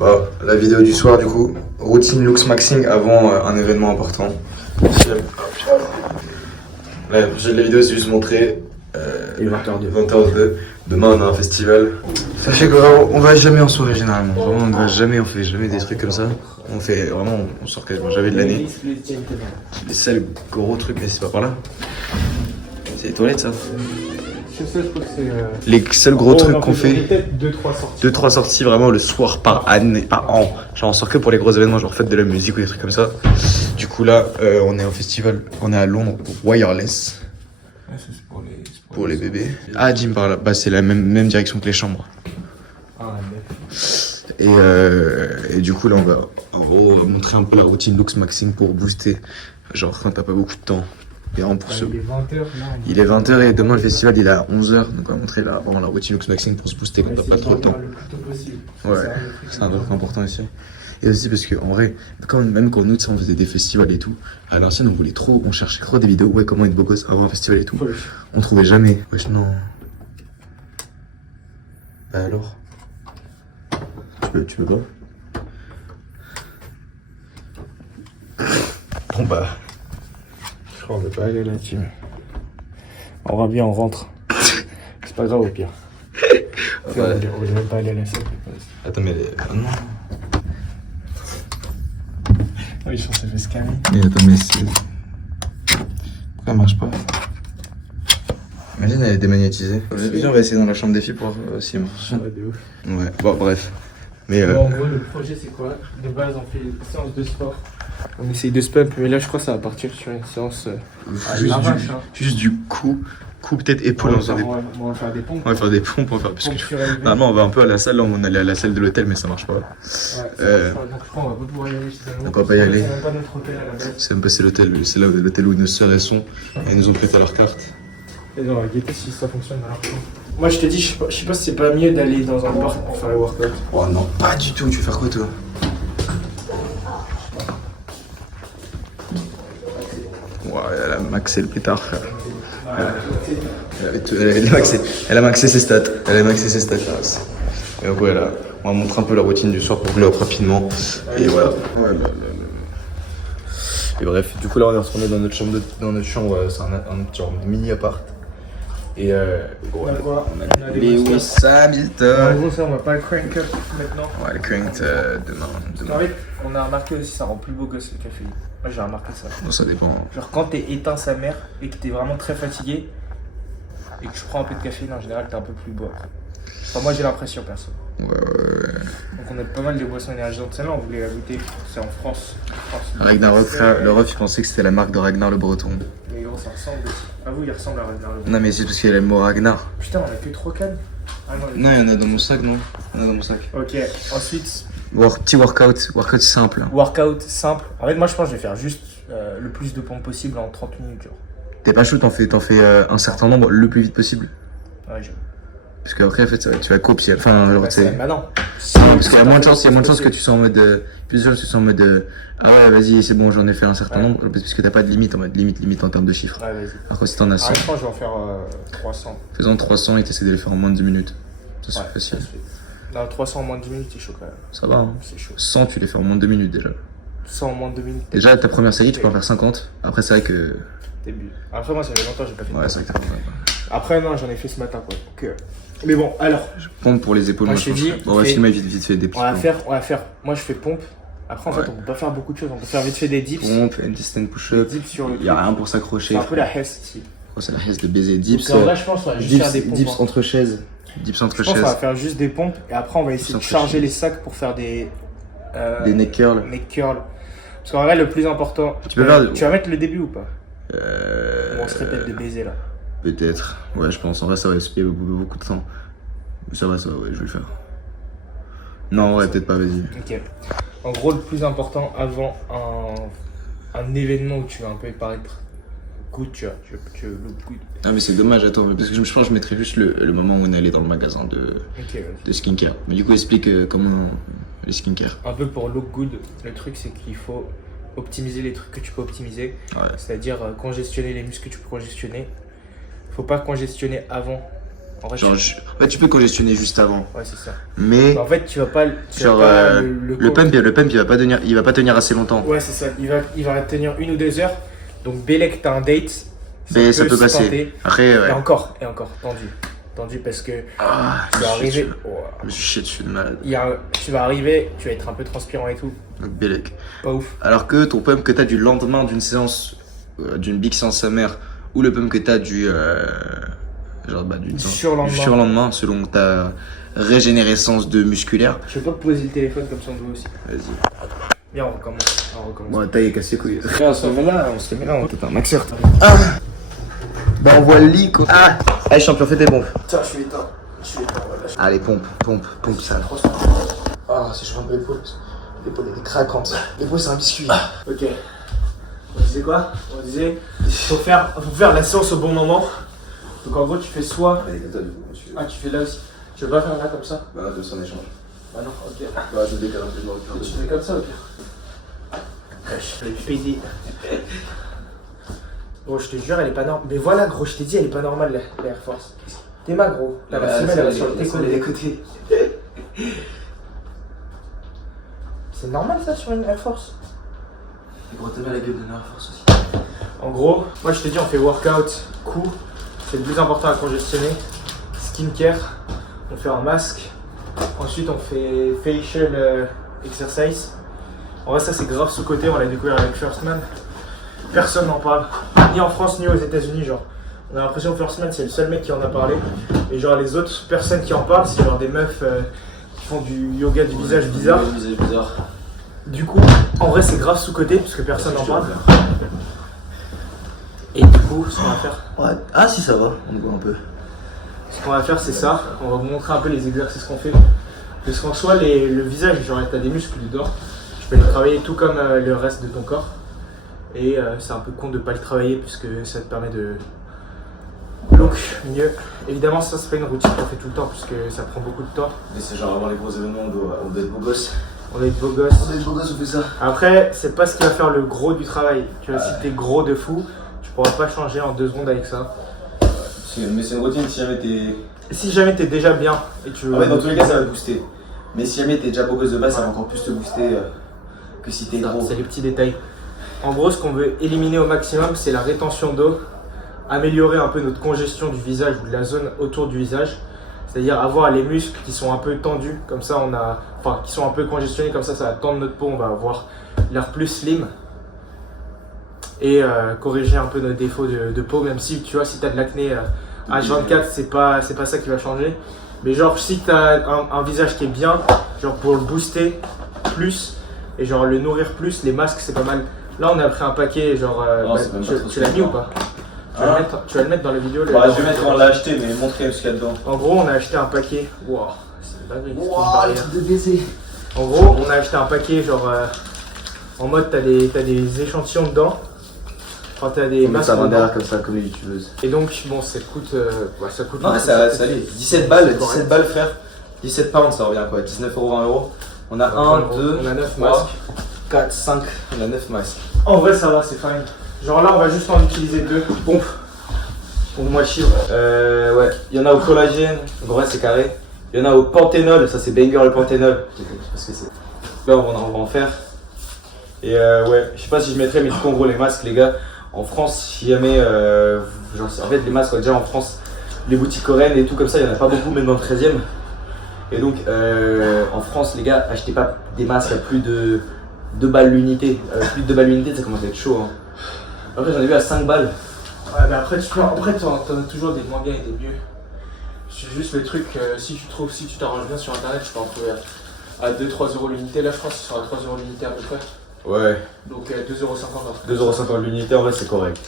Bah, la vidéo du soir, du coup, routine looks maxing avant un événement important. Là, la vidéo, c'est juste montrer. Et 20h02. 20h02. Demain, on a un festival. Sachez qu'on va jamais en soirée généralement. Vraiment, on ne va jamais, on fait jamais des trucs comme ça. On fait vraiment, on sort quasiment jamais de l'année. Les seuls gros trucs, mais c'est pas par là. C'est les toilettes, ça. Je sais, je crois que c'est. Les seuls gros trucs qu'on fait. Peut-être 2-3 sorties. 2-3 sorties vraiment le soir par année, par an. Genre on sort que pour les gros événements, genre fête de la musique ou des trucs comme ça. Du coup là, on est au festival, on est à Londres pour Wireless. Ouais, ça, c'est pour les bébés. Ah, Jim par là, bah c'est la même direction que les chambres. Ah, Et du coup là on va en gros montrer un peu la routine Looks Maxing pour booster. Genre quand t'as pas beaucoup de temps. Et vraiment pour ce... Il est 20h là. Il est 20h et demain le festival il est à 11h. Donc on va montrer vraiment la routine Looks Maxing pour se booster quand t'as pas trop de temps. Le plus tôt possible. Ouais, c'est un truc important ici. Et aussi parce que en vrai, même quand nous, on faisait des festivals et tout, à l'ancienne on cherchait trop des vidéos, ouais, comment être beau gosse avant un festival et tout. On trouvait jamais. Wesh, non. Bah alors tu peux pas. Bon bah. Je crois qu'on va pas aller là-dessus. On revient, on rentre. C'est pas grave au pire. On va même pas aller à la salle. Attends, mais. Ah non. Oui, je pense que ça fait scammer. Mais attends, mais c'est. Pourquoi elle marche pas? Imagine, elle est démagnétisée. Viens, on va essayer dans la chambre des filles pour voir si elle marche. Ouais, de ouf. Ouais, bon, bref. Mais. Bon, en gros, le projet, c'est quoi? De base, on fait une séance de sport. On essaye de se pump, mais là, je crois que ça va partir sur une séance à l'arrache. Juste du coup peut-être épaule. On va faire des pompes. On va faire des pompes, on va faire. Parce Pompes que surélevées. normalement, on va un peu à la salle. Là, on allait à la salle de l'hôtel, mais ça marche pas. Ouais, donc je crois qu'on va pas pouvoir y aller. Donc, on va pas y aller. C'est même pas notre hôtel à la base. C'est même pas c'est l'hôtel, c'est là l'hôtel où nos sœurs elles sont. Et elles nous ont prêté leur carte. Et on va guetter si ça fonctionne alors. Moi, je te dis, je sais pas si c'est pas mieux d'aller dans un bar pour faire le workout. Oh non, pas du tout. Tu veux faire quoi, toi? Ouais, elle a maxé le pétard, frère. Elle a maxé ses stats. Elle a maxé ses stats, là. Et donc, ouais, là, on va montrer un peu la routine du soir pour glow rapidement. Et voilà. Et bref, du coup, là, on est retourné dans notre chambre. C'est un genre de mini appart. Et gros, on a Lewis Hamilton. En gros, ça, on va pas le crank up maintenant. Ouais, le cranked demain. En fait, on a remarqué aussi, ça rend plus beau gosse le café. Moi, j'ai remarqué ça. Bon, ça dépend. Genre, quand t'es éteint sa mère et que t'es vraiment très fatigué et que tu prends un peu de caféine, en général, t'es un peu plus beau après. Enfin, moi, j'ai l'impression, perso. Ouais. Donc, on a pas mal de boissons énergisantes. Celle-là, on voulait la goûter. C'est en France. Ragnarok, le ref, il pensait que c'était la marque de Ragnar le Breton. Mais gros, ça ressemble aussi. Ah, vous, il ressemble à Ragnar le Breton. Non, mais c'est parce qu'il y a le mot Ragnar. Putain, on a que 3 cannes. Ah non, Non, il y en a dans mon sac, non? Il y en a dans mon sac. Ok, ensuite. Petit workout simple. Workout simple. En fait, moi, je pense que je vais faire juste le plus de pompes possible en 30 minutes. Genre. T'es pas chaud, t'en fais un certain nombre le plus vite possible. Ouais, je. Parce qu'après, en fait, tu vas copier. Enfin, genre, tu sais. Bah non. Parce qu'il y a moins de chance que tu sois en mode. Plus de chance que tu sois en mode. Ah ouais, vas-y, c'est bon, j'en ai fait un certain nombre. Parce que t'as pas de limite, en mode limite en termes de chiffres. Ouais, vas-y. Alors que si t'en as 100. Je pense que je vais en faire 300. Faisons 300 et t'essaies de les faire en moins de 10 minutes. Ça, c'est Ouais, facile. Non, 300 en moins de 10 minutes, c'est chaud quand même. Ça va, hein. C'est chaud. 100, tu les fais en moins de 2 minutes déjà. 100 en moins de 2 minutes. Déjà, ta première série, tu peux en faire 50. Après, c'est vrai que. Début. Après, moi, ça fait longtemps que j'ai pas fait de Ouais, pompe. c'est vrai que t'as pas mal. Après, non, j'en ai fait ce matin, quoi. Donc, mais bon, alors. Pompe pour les épaules, Moi, moi, je te dis, pense. Bon, on va filmer vite fait des petits on va pompes. faire. Moi, je fais pompe. Après, en Ouais. fait, on peut pas faire beaucoup de choses. On peut faire vite fait des dips. Pompe, handstand push-up. Des dips sur le. Il y a rien pour s'accrocher. C'est un peu la hesse ici. Oh, c'est la hesse de baiser. Dips. Donc, en vrai, je pense qu'on va juste faire des pompes. Dips hein. entre chaises. Dips entre Je pense qu'on va chaises. faire juste des pompes et après, on va essayer de Dips entre charger chaises. les sacs pour faire des. Des neck curls. Neck curls. Parce qu'en vrai, le plus important. Tu peux faire- Tu vas mettre le début ou pas? On se répète de baiser là. Peut-être. Ouais, je pense. En vrai, ça va expliquer beaucoup de temps. Ça va, ouais, je vais le faire. Non, ouais, peut-être pas, vas-y. Ok. En gros, le plus important avant un événement où tu vas un peu paraître good, tu vois, tu look good. Ah, mais c'est dommage, attends, parce que je pense que je mettrais juste le moment où on est allé dans le magasin Ok, vas-y. de skincare. Mais du coup, explique comment les skincare. Un peu pour look good, le truc c'est qu'il faut optimiser les trucs que tu peux optimiser. Ouais. C'est-à-dire congestionner les muscles que tu peux congestionner. Faut pas congestionner avant En fait, Genre, en fait, tu peux congestionner juste avant. ouais, c'est ça. Mais, En fait, tu vas pas. genre, le pump, il va pas tenir assez longtemps. Ouais, c'est ça. Il va tenir 1 ou 2 heures. Donc, Bélec, t'as un date. Mais ça peut se passer. tenter. Après, ouais. Et encore, tendu. Tendu parce que Ah, tu vas arriver. je me suis chié dessus de malade. Tu vas arriver, tu vas être un peu transpirant et tout. Donc, Bélec. Pas ouf. Alors que ton pump que t'as du lendemain d'une séance, d'une big séance sa mère, ou le pump que t'as du surlendemain, selon ta régénérescence de musculaire. Je vais pas poser le téléphone comme ça on doit aussi. Vas-y. Viens, on recommence. Bon, taille, casse les couilles. Frère, on se met là, on T'es un maxeur. Ah bah on voit le lit quoi. Ah allez champion, fais tes pompes. Tiens, je suis éteint. Voilà, Allez, pompe ça. Ah, c'est chaud un peu l'épaule. L'épaule elle est craquante. L'épaule c'est un biscuit. Ok. On disait quoi? On disait faut faire la séance au bon moment. Donc en gros tu fais soit. Ah, tu fais là aussi. Tu veux pas faire là comme ça? Bah non, ça en échange. Bah non, ok. Bah je décale un peu, je me récupère. Tu fais comme ça au pire. Je vais péter. Gros, je te jure, elle est pas normale. Mais voilà, gros, je t'ai dit, elle est pas normale, la Air Force. T'es ma gros. Là, la semelle, elle va sur le téco des côtés. C'est normal ça sur une Air Force? Gros, t'as mal la gueule de Air Force aussi. En gros, moi je te dis, on fait workout, cou. C'est le plus important à congestionner. Skincare. On fait un masque. Ensuite, on fait facial exercise. En vrai, ça c'est grave sous-côté. On l'a découvert avec First Man. Personne n'en parle, ni en France ni aux États-Unis. Genre, on a l'impression que First Man c'est le seul mec qui en a parlé. Et genre, les autres personnes qui en parlent, c'est genre des meufs qui font du yoga du visage bizarre. Du coup, en vrai, c'est grave sous-côté parce que personne n'en parle. Et du coup, ce qu'on va faire. Ouais. Ah si ça va, on voit un peu. Ce qu'on va faire, c'est ça. On va vous montrer un peu les exercices qu'on fait. Parce qu'en soi, le visage, genre, t'as des muscles dedans. Tu peux les travailler tout comme le reste de ton corps. Et c'est un peu con de pas le travailler puisque ça te permet de look mieux. Évidemment, ça c'est pas une routine qu'on fait tout le temps puisque ça prend beaucoup de temps. Mais c'est genre avant les gros événements, on doit être beau gosse. On doit être beau gosse. On fait ça. Après, c'est pas ce qui va faire le gros du travail. Tu vois, si t'es gros de fou, tu pourras pas changer en 2 secondes avec ça. Mais c'est une routine si jamais t'es. Si jamais t'es déjà bien et tu veux. En fait, dans tous les cas, ça va te booster. Mais si jamais t'es déjà beau gosse de base, ça va encore plus te booster que si t'es gros. C'est les petits détails. En gros, ce qu'on veut éliminer au maximum, c'est la rétention d'eau, améliorer un peu notre congestion du visage ou de la zone autour du visage. C'est-à-dire avoir les muscles qui sont un peu tendus, comme ça qui sont un peu congestionnés, comme ça va tendre notre peau, on va avoir l'air plus slim. Et corriger un peu nos défauts de peau, même si tu vois, si tu as de l'acné H24, c'est pas ça qui va changer. Mais genre, si tu as un visage qui est bien, genre pour le booster plus et genre le nourrir plus, les masques c'est pas mal. Là, on a pris un paquet, genre. Tu l'as mis ou pas? Tu vas le mettre dans la vidéo. Je vais mettre quand on l'a acheté, mais montrer ce qu'il y a dedans. En gros, on a acheté un paquet. Wow, c'est pas vrai. Le truc de baiser. En gros, on a acheté un paquet, genre. En mode, t'as des échantillons dedans. Enfin, t'as des masques. Ça va derrière comme ça, comme les youtubeuses. Et donc, bon, ça coûte. Ça coûte. Non, ça allait. 17 balles, frère. 17 pounds, ça revient à quoi? 19 €, 20 €. On a 1, 2, on a 9 3, masques. 4, 5. On a 9 masques. En vrai, ça va, c'est fine. Genre là, on va juste en utiliser 2. Pompe. Pour moi, chier. Ouais. Il y en a au collagène. En vrai, c'est carré. Il y en a au panthénol. Ça, c'est banger le panthénol. Parce que c'est. Là, on va en faire. Et ouais, je sais pas si je mettrais, mais du coup, en gros, les masques, les gars. En France, si jamais. En fait, les masques, déjà en France, les boutiques coréennes et tout comme ça, il y en a pas beaucoup, même dans le 13e. Et donc, en France, les gars, achetez pas des masques à plus de 2 balles l'unité. Plus de 2 balles l'unité, ça commence à être chaud. Hein. Après, j'en ai vu à 5 balles. Ouais, mais après, t'en as toujours des moins bien et des mieux. C'est juste le truc, si tu t'arranges bien sur internet, tu peux en trouver à 2-3 € l'unité. Là, je pense qu'ils sont à 3 € l'unité à peu près. Ouais. Donc 2,50 €. 2,50 € l'unité, en vrai, c'est correct.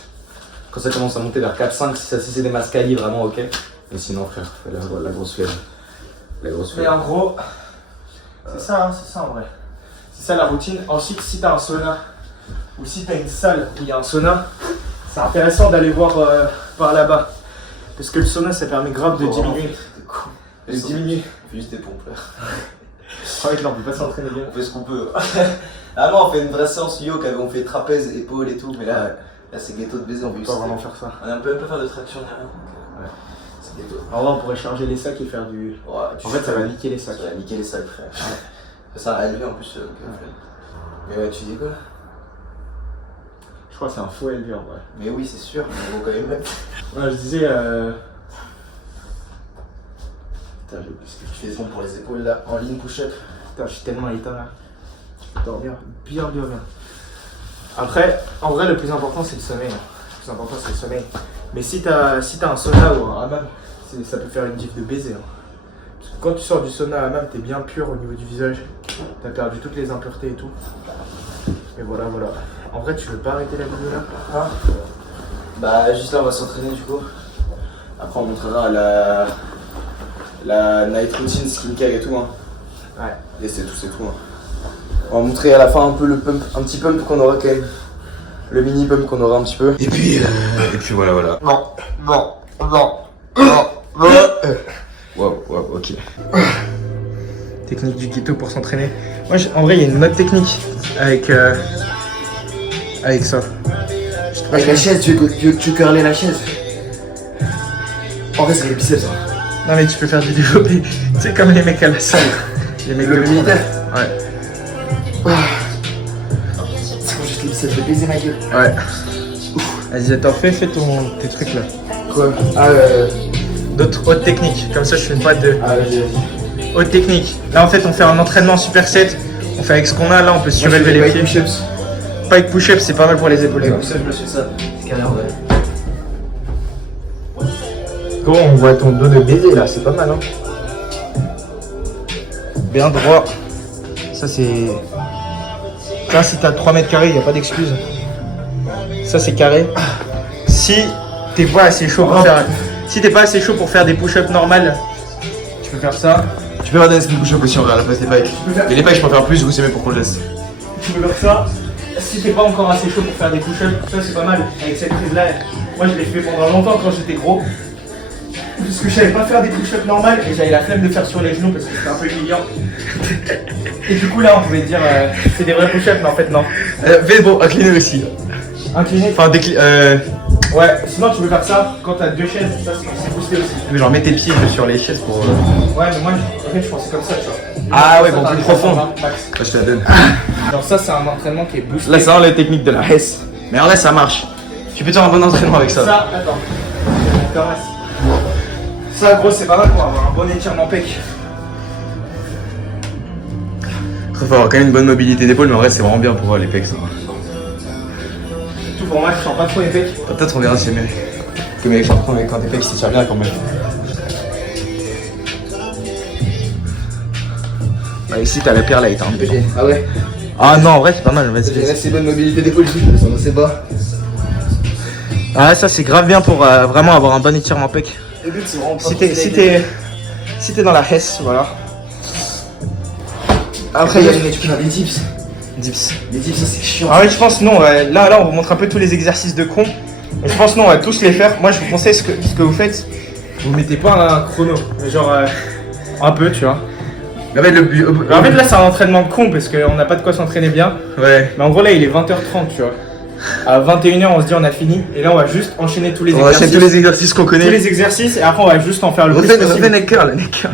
Quand ça commence à monter vers 4-5, si c'est des masques quali, vraiment ok. Mais sinon, frère, la grosse flemme. Mais en gros, c'est ça en vrai. C'est ça la routine. Ensuite, si t'as un sauna ou si t'as une salle où il y a un sauna, c'est intéressant d'aller voir par là-bas. Parce que le sauna, ça permet grave de diminuer. On fait juste des pompes là. En fait, là, on peut pas s'entraîner bien. On fait ce qu'on peut. Ah non, on fait une vraie séance yoga, on fait trapèze, épaules et tout. Mais là c'est ghetto de baiser en On plus. peut pas vraiment faire ça. On peut même pas faire de traction ni rien. Ouais. C'est ghetto. En vrai, on pourrait charger les sacs et faire du. Ouais, En fait, ça va niquer les sacs. Ça va niquer les sacs, frère. Ça a élevé en plus. Mais ouais, tu dis quoi? Je crois que c'est un faux élevé en vrai. Mais oui, c'est sûr, mais bon, quand même. Ouais, je disais. Putain, j'ai oublié ce que Tu fais des pompes pour les épaules là, en ligne push-up. Putain, je suis tellement éteint là. Je peux dormir bien. Après, en vrai, le plus important c'est le sommeil. Le plus important c'est le sommeil. Mais si t'as un sauna ou un hammam, ça peut faire une diff de baiser. Parce que quand tu sors du sauna à hammam, t'es bien pur au niveau du visage. T'as perdu toutes les impuretés et tout. Et voilà. En vrai, tu veux pas arrêter la vidéo là? Ah. Bah, juste là, on va s'entraîner du coup. Après, on montrera la night routine, skincare et tout. Hein. Ouais. Et c'est tout. Hein. On va montrer à la fin un peu le pump, un petit pump qu'on aura quand même. Le mini pump qu'on aura un petit peu. Et puis voilà. Non. Wow, ok. Technique du keto pour s'entraîner. Moi, en vrai, il y a une autre technique avec ça. Avec la chaise, tu veux curler la chaise? En vrai, c'est les biceps. Hein. Non, mais tu peux faire du développé. Tu sais, comme les mecs à la salle. Les mecs Le militaire. Ouais. C'est quand juste les biceps, je vais baiser ma gueule. Ouais. Vas-y, attends, fais tes trucs là. Quoi? D'autres hautes techniques. Comme ça, je fais une boîte de Ah, vas-y. hautes techniques. Là, en fait, on fait un entraînement superset. On fait avec ce qu'on a. Là, on peut surélever les pieds. Push-ups. Pas avec push-up, c'est pas mal pour les épaules. Avec push-ups, je me suis ça. C'est carré, ouais. Gros, on voit ton dos de baiser là, c'est pas mal hein. Bien droit. Ça c'est. Là si t'as 3 mètres carrés, y a pas d'excuse. Ça c'est carré. Si t'es pas assez chaud pour faire. Si t'es pas assez chaud pour faire des push-ups normales, tu peux faire ça. Tu peux faire des push-up aussi en vrai à la place des pikes. Mais les pikes je peux en faire plus, du coup c'est mieux pour qu'on le laisse. Tu peux faire ça. Si t'es pas encore assez chaud pour faire des push-ups, ça c'est pas mal. Avec cette prise là, moi je l'ai fait pendant longtemps quand j'étais gros. Parce que je savais pas faire des push-ups normales et j'avais la flemme de faire sur les genoux parce que c'était un peu humiliant. Et du coup là on pouvait dire c'est des vrais push-ups mais en fait non. Fais bon, incliné aussi. Incliné. Enfin Ouais, sinon tu peux faire ça quand t'as 2 chaises, ça c'est boosté aussi. mais genre mets tes pieds sur les chaises pour. Ouais mais moi en fait je pensais comme ça tu vois. Ah ouais, Ça, bon t'as plus un profond. max. Je te la donne. Alors ça c'est un entraînement qui est boosté. Là c'est vraiment les techniques de la Hess. Mais en vrai ça marche. Tu peux faire un bon entraînement avec ça. Attends. Ça gros c'est pas mal pour avoir un bon étirement pec. Il faut avoir quand même une bonne mobilité d'épaule, mais en vrai c'est vraiment bien pour les pecs ça. Tout pour moi je sens pas trop les pecs. Peut-être on verra si c'est mieux. Comme quand tes pecs s'étirent bien quand même. Bah ici t'as la paire light hein. Ok. Ah ouais. Ah non en vrai c'est pas mal, vas-y. J'ai assez bonne mobilité d'épaule, je vais descendre assez bas. Ah ça c'est grave bien pour vraiment avoir un bon étirement pec. Le but c'est vraiment pas Si t'es dans la Hess, voilà. Après, tu peux faire des dips. Dips. Les dips, ça c'est chiant. Ah ouais, je pense non. Là, on vous montre un peu tous les exercices de con. Et je pense non, on va tous les faire. Moi, je vous conseille ce que vous faites. Vous mettez pas un chrono, mais genre un peu, tu vois. Mais en fait, En fait, là, c'est un entraînement de con parce qu'on n'a pas de quoi s'entraîner bien. Ouais. Mais en gros, là, il est 20h30, tu vois. À 21h, on se dit on a fini. Et là, on va juste enchaîner tous les On va exercices. enchaîner tous les exercices qu'on connaît. Tous les exercices et après, on va juste en faire le plus possible. Refais neck curl, le neck curl.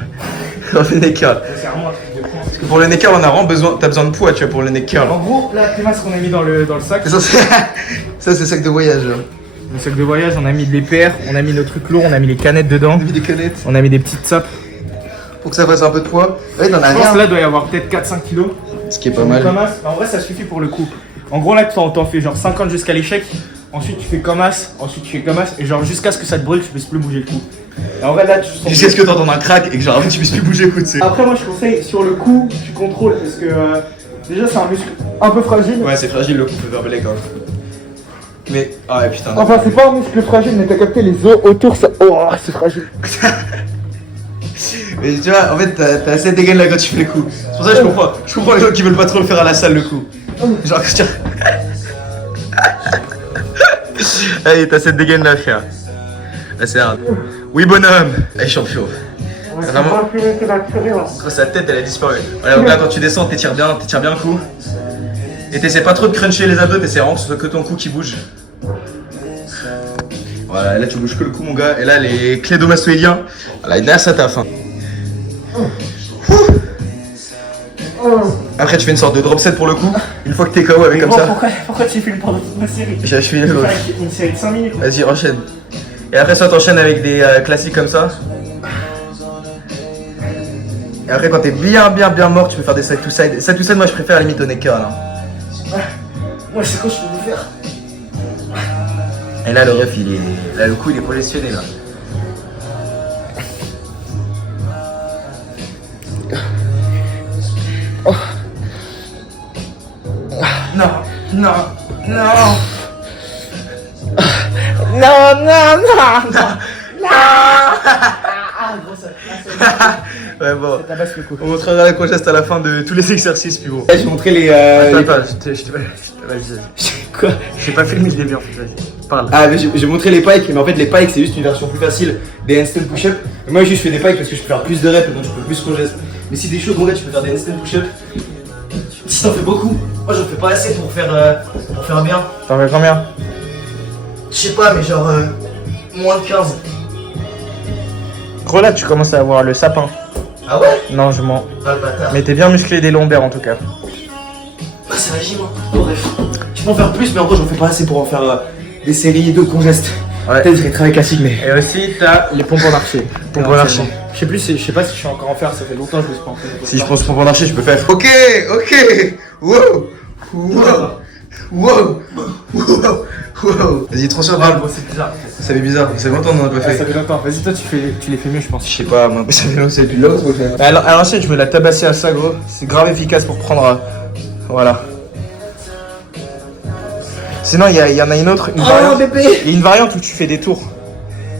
Refais neck curl. C'est vraiment un truc de con. Parce que pour le neck curl, on a vraiment besoin. T'as besoin de poids, tu vois, pour le neck curl. En gros, là, tu vois ce qu'on a mis dans le sac. Ça, c'est sac de voyage. Le sac de voyage, on a mis de l'épère, on a mis nos trucs lourds, on a mis les canettes dedans. On a mis des canettes. On a mis des petites sapes. Pour que ça fasse un peu de poids. Ouais, t'en as Je pense rien. que là, il doit y avoir peut-être 4-5 kilos. Ce qui est pas mal. Comme as. En vrai, ça suffit pour le coup. En gros, là, t'en fais genre 50 jusqu'à l'échec. Ensuite, tu fais comme as. Ensuite, tu fais comme as. Et genre, jusqu'à ce que ça te brûle, tu puisses plus bouger le cou. Et en vrai, là, tu sens. Jusqu'à ce que t'entends un crack et que genre tu puisses plus bouger le coup, tu sais. Après, moi, je conseille sur le cou, tu contrôles. Parce que déjà, c'est un muscle un peu fragile. Ouais, c'est fragile le coup, faut faire belé quand même. Mais. Ah, ouais, putain. Enfin, c'est pas un muscle fragile, mais t'as capté les os autour, ça. Oh, c'est fragile. Mais tu vois, en fait, t'as assez dégaine là quand tu fais le coup. C'est pour ça que je comprends les gens qui veulent pas trop le faire à la salle le coup. Genre, tiens. Allez, t'as cette dégaine là, frère. Là, c'est hard. Oui, bonhomme. Allez, champion. Vraiment. Sa tête, elle a disparu. Voilà, donc là, quand tu descends, t'étires bien le cou. Et t'essaies pas trop de cruncher les abdos, t'essaies vraiment que ce soit que ton cou qui bouge. Voilà, et là tu bouges que le cou mon gars. Et là les clédomastoïdiens. Voilà, et derrière ça taffe. Hein. Après tu fais une sorte de drop set pour le coup. Une fois que t'es KO avec comme ça. Pourquoi tu fais pendant toute ma série? J'ai fini l'autre. Une série de 5 minutes. Vas-y, enchaîne. Et après ça, t'enchaînes avec des classiques comme ça. Et après, quand t'es bien mort, tu peux faire des side to side. Side to side, moi je préfère limite au neck curl. Hein. Moi, c'est quoi je peux vous faire? Et là, le ref, il est. Là, le coup, il est congestionné là. Oh. Non, non, non. Non, non, non. Ouais, bon. Ça tabasse le coup. On montrera la congeste à la fin de tous les exercices, puis bon. Là, j'ai montré les. Attends, je t'ai pas. Quoi? J'ai pas filmé le début en fait, vas-y. Parle. Ah, mais j'ai montré les pikes, mais en fait, les pikes, c'est juste une version plus facile des handstand push-up. Et moi, juste fais des pikes parce que je peux faire plus de reps, donc je peux plus congeste. Mais si t'es chaud, mon gars, tu peux faire des handstand push-up. Si t'en fais beaucoup, moi, j'en fais pas assez pour faire bien. T'en fais combien? Je sais pas, mais genre. Moins de 15. Gros, là, tu commences à avoir le sapin. Ah ouais? Non, je mens. Ah, le bâtard. Mais t'es bien musclé des lombaires en tout cas. Bah, c'est régime, hein. Bon, bref. Je peux en faire plus, mais en gros, j'en fais pas assez pour en faire des séries de congestes. Ouais. Peut-être que je vais travailler classique, mais. Et aussi, t'as les pompes en archer. Pompes en archer. Je sais pas si je suis encore en faire, ça fait longtemps que je me suis pas en faire. Si je pense pour marcher, je peux faire. Ok. Wow. Vas-y, transfert. Bon, c'est bizarre. Ça fait bizarre, ça fait longtemps qu'on en a pas Ça fait. fait longtemps. Vas-y, toi, tu les fais mieux, je pense. Je sais pas, moi, ça fait longtemps, c'est depuis longtemps qu'on fait. À l'ancienne, je me la tabassais à ça, gros. C'est grave efficace pour prendre. Voilà. Sinon, il y en a une autre. Une variante. bébé! Il y a une variante où tu fais des tours.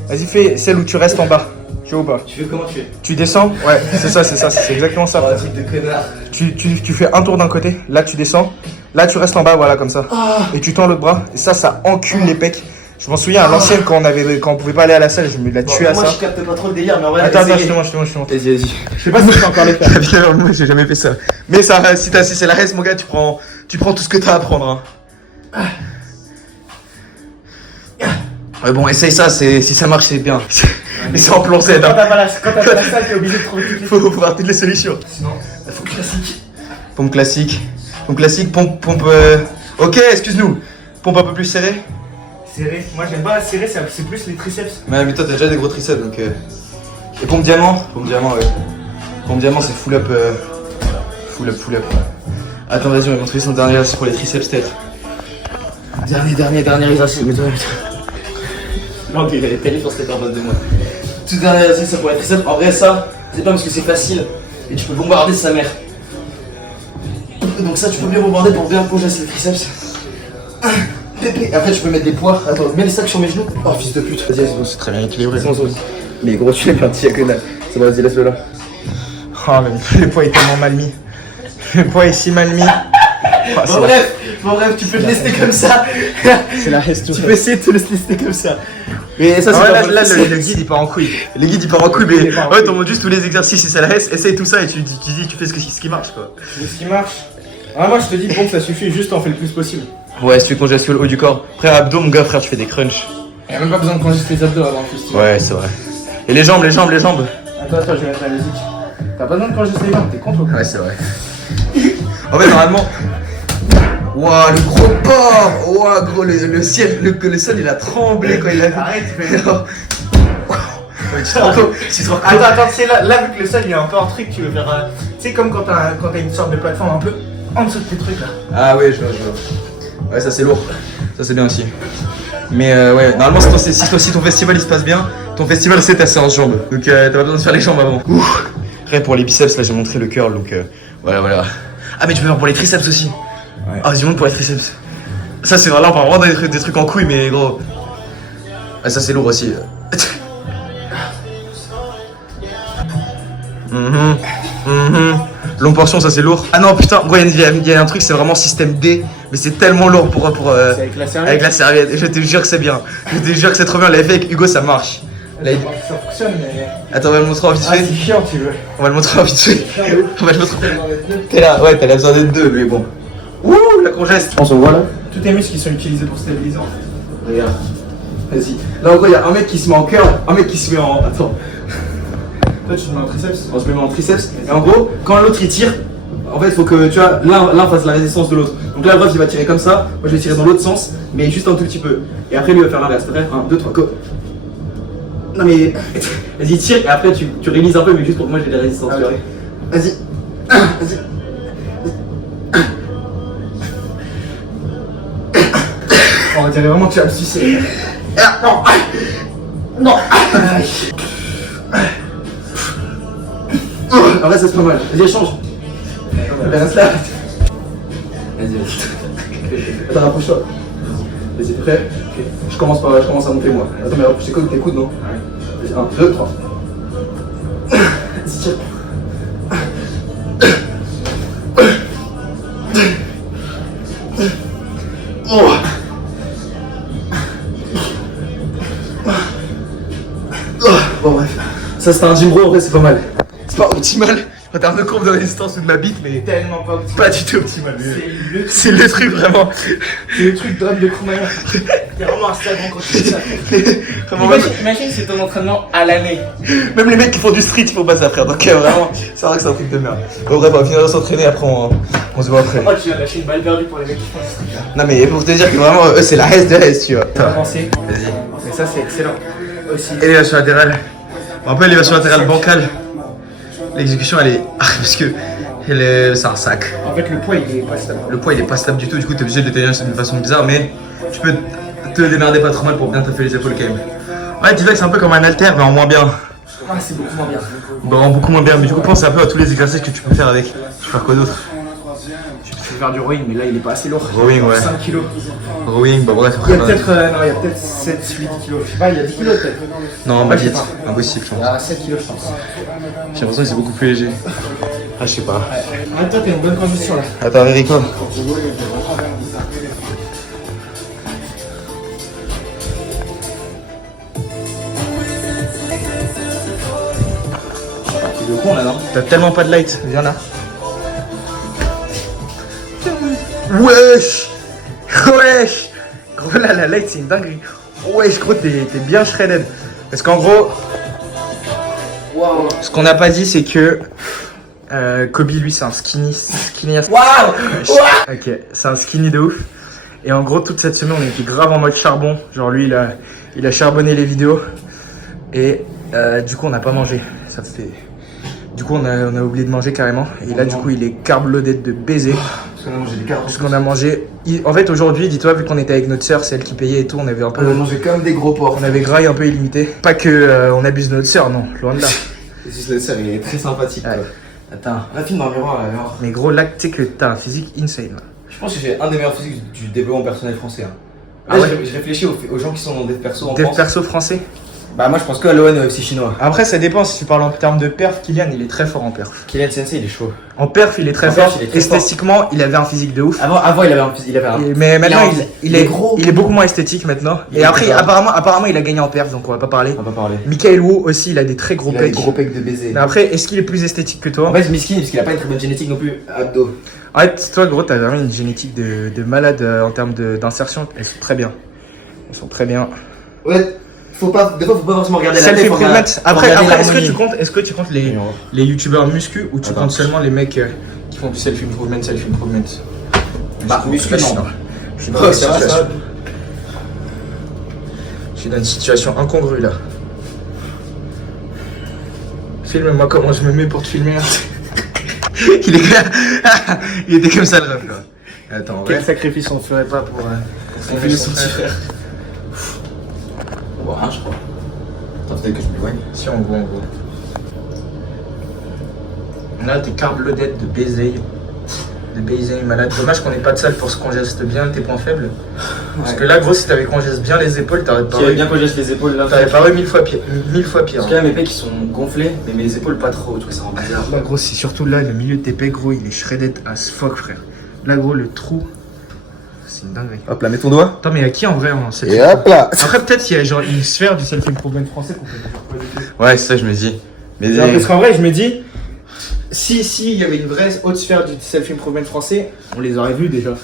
Vas-y, fais celle où tu restes en bas. Tu vois ou pas? Tu fais comment tu fais? Tu descends? Ouais, c'est ça, c'est exactement ça. Un truc de connard. Tu fais un tour d'un côté, là tu descends, là tu restes en bas, voilà, comme ça. Et tu tends l'autre bras, et ça encule les pecs. Je m'en souviens à l'ancienne quand on pouvait pas aller à la salle, je me la tuais à moi, ça. je capte pas trop le délire, mais en vrai. Attends, je te montre. Vas-y. Je sais pas si je peux encore les faire. Bien, moi, j'ai jamais fait ça. Mais ça, si c'est la reste, mon gars, tu prends tout ce que t'as à prendre. Hein. Ouais, bon, essaye ça, si ça marche, c'est bien. Mais c'est en plan Z. Quand Hein. t'as pas la salle, t'es obligé de trouver toutes les Faut voir toutes les solutions. Sinon, il faut classique. Pompe classique, pompe. Ok, excuse-nous. Pompe un peu plus serrée. serré. Moi j'aime pas serré, c'est plus les triceps. Ouais, mais toi t'as déjà des gros triceps donc. Et pompe diamant, ouais. Pompe diamant c'est full up. Full up. Attends, vas-y, on va montrer son dernier exercice pour les triceps tête. Dernier exercice, mais toi. Non, il est télé sur cette en base de moi. Tout dernier exercice, ça pour les triceps. En vrai, ça, c'est pas parce que c'est facile et tu peux bombarder sa mère. Donc, ça, tu peux bien bombarder pour bien plonger les triceps. Pépé. Après, tu peux mettre des poids. Attends, mets les sacs sur mes genoux. Oh, fils de pute. Vas-y, C'est très bien équilibré. c'est bon. Mais gros, tu es parti à Gunnar. C'est bon, vas-y, laisse-le là. Oh, mais le poids est tellement mal mis. Le poids est si mal mis. Oh, Bon, bref, tu peux te laisser comme ça. c'est la reste. Tu peux essayer de te laisser comme ça. Mais ça, c'est Ah ouais, pas là, possible. le guide il part en couille. Le guide il part en couille, mais Il part en ouais, couille. t'en montres juste tous les exercices, c'est la reste, essaye tout ça et tu fais ce qui marche quoi. Ce qui marche. Ah, moi je te dis, bon, ça suffit, juste on fait le plus possible. Ouais, si tu congestes le haut du corps. Frère, abdos, mon gars, frère, tu fais des crunchs. Y'a même pas besoin de congester les abdos avant en plus. Ouais, c'est vrai. Et les jambes. Attends, je vais mettre la musique. T'as pas besoin de congester les jambes, t'es contre ou quoi? Ouais, c'est vrai. En fait, normalement. Waouh, le gros porc! Waouh, gros, le ciel, le sol il a tremblé quand il a vu. Arrête, Ouais, tu te rends compte? Tu te rends compte? Attends, c'est là vu que le sol il est un peu en truc, tu veux faire. Tu sais, comme quand t'as une sorte de plateforme un peu en dessous de tes trucs là. Ah, ouais, je vois. Ouais, ça c'est lourd. Ça c'est bien aussi. Mais ouais, normalement, si ton festival il se passe bien, ton festival c'est ta séance jambes. Donc t'as pas besoin de faire les jambes avant. Ouh. Après, pour les biceps, là j'ai montré le curl donc voilà. Ah, mais tu peux faire pour les triceps aussi. Ouais. Ah, du monde pour les triceps. Ça c'est vraiment, on parle vraiment des trucs en couilles, mais gros. Ah, ça c'est lourd aussi. Longue portion, ça c'est lourd. Ah non, putain, gros, il y a un truc, c'est vraiment système D, mais c'est tellement lourd pour. C'est avec la serviette. Avec la serviette. Je te jure que c'est bien. Je te jure que c'est trop bien. On l'avait fait avec Hugo, ça marche. Là, Ça fonctionne, mais. Attends, on va le montrer en vite Ah, fait. c'est chiant, tu veux. On va le montrer en vite fait. Chiant de ouf. On va le montrer. T'es là, ouais, t'as besoin d'être deux, mais bon. Ouh, la congeste. On se voit là. Tous tes muscles qui sont utilisés pour stabiliser en fait. Regarde. Vas-y. Là en gros, il y a un mec qui se met en curl, un mec qui se met en. Attends. Toi, tu te mets en triceps. On se met en triceps. Et en gros, quand l'autre il tire, en fait, il faut que tu vois, l'un fasse la résistance de l'autre. Donc là, le ref il va tirer comme ça. Moi, je vais tirer dans l'autre sens, mais juste un tout petit peu. Et après, lui va faire l'inverse. T'es prêt 1, 2, 3, go. Non, mais. Vas-y, tire. Et après, tu réalises un peu, mais juste pour que moi j'ai des résistances. Tu vois. Vas-y. Vas-y. On dirait vraiment que tu as le sucer. Non. Non. En vrai, ça se passe mal. Vas-y, change. Reste là. Vas-y. Attends, rapproche-toi. Vas-y, t'es prêt? Je commence à monter moi. Attends, mais rapproche tes coudes, non? Vas-y, 1, 2, 3. Vas-y, tiens. Oh. Bon bref, ça c'était un gym bro, en vrai c'est pas mal. C'est pas optimal en termes de courbe de résistance ou de ma bite, mais Tellement pas optimal. pas du tout optimal. C'est C'est le truc vraiment. C'est le truc d'homme de Koumaïa. T'es vraiment un stagnant quand tu fais ça. Vraiment, Imagine c'est ton entraînement à l'année. même les mecs qui font du street ils font pas ça frère, donc vraiment, c'est vrai que c'est un truc de merde. Bon bref, on va finir de s'entraîner, après on se voit après. Oh, tu viens de lâcher une balle perdue pour les mecs qui font ce truc là. Non mais pour te dire que vraiment, eux c'est la S de S, tu vois. Avancé. Vas-y. Mais ça c'est excellent. Aussi. Élévation latérale. On rappelle l'élévation latérale bancale. L'exécution elle est. Parce que c'est un sac. En fait, le poids il est pas stable. Le poids il est pas stable du tout, du coup t'es obligé de le tenir d'une façon bizarre, mais tu peux te démerder pas trop mal pour bien te faire les épaules quand même. Ouais, dis-toi que c'est un peu comme un haltère, mais en moins bien. Ah, c'est beaucoup moins bien. Bon, en beaucoup moins bien, mais du coup pense un peu à tous les exercices que tu peux faire avec. Tu peux faire quoi d'autre? Tu peux faire du rowing, mais là il est pas assez lourd. Rowing, ouais. 5 kilos. Rowing, bah bref. Il y a peut-être non, il y a peut-être 7-8 kilos. Je sais pas, il y a 10 kilos peut-être. Non, Ouais, ma je sais vite, pas. impossible. Il y a 7 kilos, je pense. J'ai l'impression que c'est beaucoup plus léger. Ah, je sais pas. En même temps, t'as une bonne condition là. Attends, Rico. Le con là, non? T'as tellement pas de light, viens là. Wesh. Wesh. Gros là, la light c'est une dinguerie. Wesh, gros, t'es bien shredded. Parce qu'en gros, ce qu'on n'a pas dit c'est que Kobe lui c'est un skinny. Waouh! Ok, c'est un skinny de ouf. Et en gros, toute cette semaine, on était grave en mode charbon. Genre, lui, il a charbonné les vidéos. Et du coup, on n'a pas mangé. Ça fait. Du coup, on a oublié de manger carrément. Et là, du coup, il est carb loaded de baiser. Parce qu'on a mangé des cartes. Parce qu'on a mangé. En fait, aujourd'hui, dis-toi, vu qu'on était avec notre soeur, c'est elle qui payait et tout, on avait un peu. On a mangé comme des gros porcs. On avait graille un peu illimité. Pas que on abuse de notre soeur, non, loin de là. Et si le il est très sympathique. Ouais. Quoi. Attends, la fille dans le miroir là, alors. Mais gros, là, tu sais que t'as un physique insane. Là. Je pense que j'ai un des meilleurs physiques du développement personnel français. Hein. Ah Là, ouais je réfléchis aux gens qui sont dans des persos en Dev France. perso français. Bah, moi je pense que à l'ON c'est chinois. Après, ça dépend. Si tu parles en termes de perf, Kylian, il est très fort en perf. Kylian Sensei il est chaud. En perf, il est très En fort. perf, il est très Esthétiquement, il avait un physique de ouf. Avant il avait un. Mais maintenant, il est gros. il est beaucoup moins esthétique maintenant. Il Et est après, bizarre. apparemment, il a gagné en perf, donc on va pas parler. On va pas parler. Michael Wu aussi, il a des très gros Il a des pecs. gros pecs de baiser. Mais après, est-ce qu'il est plus esthétique que toi? En fait, c'est miskin parce qu'il a pas une très bonne génétique non plus. Abdos. En fait, toi, gros, t'as vraiment une génétique de malade en termes d'insertion. Elles sont très bien. Elles sont très bien. Ouais, des fois faut pas forcément regarder la tête. Self-improvement. Après, est-ce l'harmonie. que tu comptes les youtubeurs muscu ou tu Attends. comptes seulement les mecs qui font du self-improvement? Bah, muscu, Là, je suis non. dans- Je suis dans Oh, une ça va, situation- ça va. Je suis dans une situation incongrue là. Filme-moi comment je me mets pour te filmer là. Il était comme ça le ref là. Attends, Quel ouais. sacrifice on ferait pas pour filmer son petit frère. On voit rien, je crois. Attends, peut-être que je m'éloigne. Si on voit. Là, t'es carb loaded de baiser. De baiser malade. Dommage qu'on ait pas de salle pour se congeste bien tes points faibles. Parce que là, gros, si t'avais congeste bien les épaules, t'aurais Si j'avais bien paru. que je les épaules là. T'aurais paru 1000 fois pire. 1000 fois pire. Parce que là, mes pecs ils sont gonflés, mais mes épaules pas trop. Je trouve que ça rend bizarre. Là, gros, c'est surtout là, le milieu de tes pecs, gros, il est shredded as fuck, frère. Là, gros, le trou. C'est une dinguerie. Hop là, mets ton doigt. Attends, mais à qui en vrai en self- Et hop là. Après, peut-être qu'il y a genre une sphère du self-improvement français qu'on peut pas du tout. Ouais, c'est ça, je me dis. Mais Non, parce qu'en vrai, je me dis, si il y avait une vraie haute sphère du self-improvement français, on les aurait vus déjà.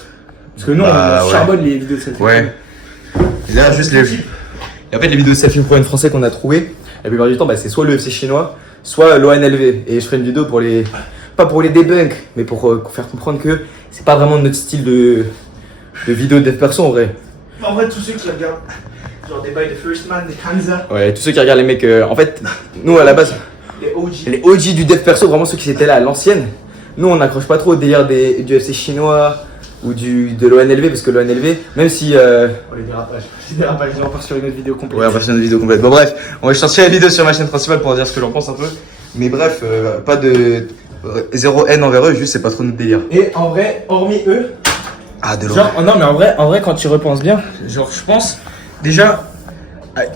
Parce que nous, Bah, on ouais. charbonne les vidéos de self-improvement. Ouais. Là, juste les. Et en fait, les vidéos de selfie pro français qu'on a trouvées, la plupart du temps, bah, c'est soit le UFC chinois, soit l'ONLV. Et je ferai une vidéo pour les. Pas pour les debunk, mais pour faire comprendre que c'est pas vraiment notre style de vidéo de dev perso en vrai. En vrai, tous ceux qui regardent, genre des bails de First Man, des Kanza, Ouais, tous ceux qui regardent les mecs, en fait, nous à la base, les OG. les OG du dev perso, vraiment ceux qui étaient là à l'ancienne, nous on n'accroche pas trop au délire du UFC chinois ou de l'ONLV, parce que l'ONLV, même si. Oh, les dérapages. Les dérapages, on part sur une autre vidéo complète. Ouais, on va faire une vidéo complète. Bon, bref, on va sortir la vidéo sur ma chaîne principale pour dire ce que j'en pense un peu. Mais bref, pas de. Zéro haine envers eux, juste c'est pas trop notre délire. Et en vrai, hormis eux, Ah, de genre, non mais en vrai quand tu repenses bien, genre je pense, déjà,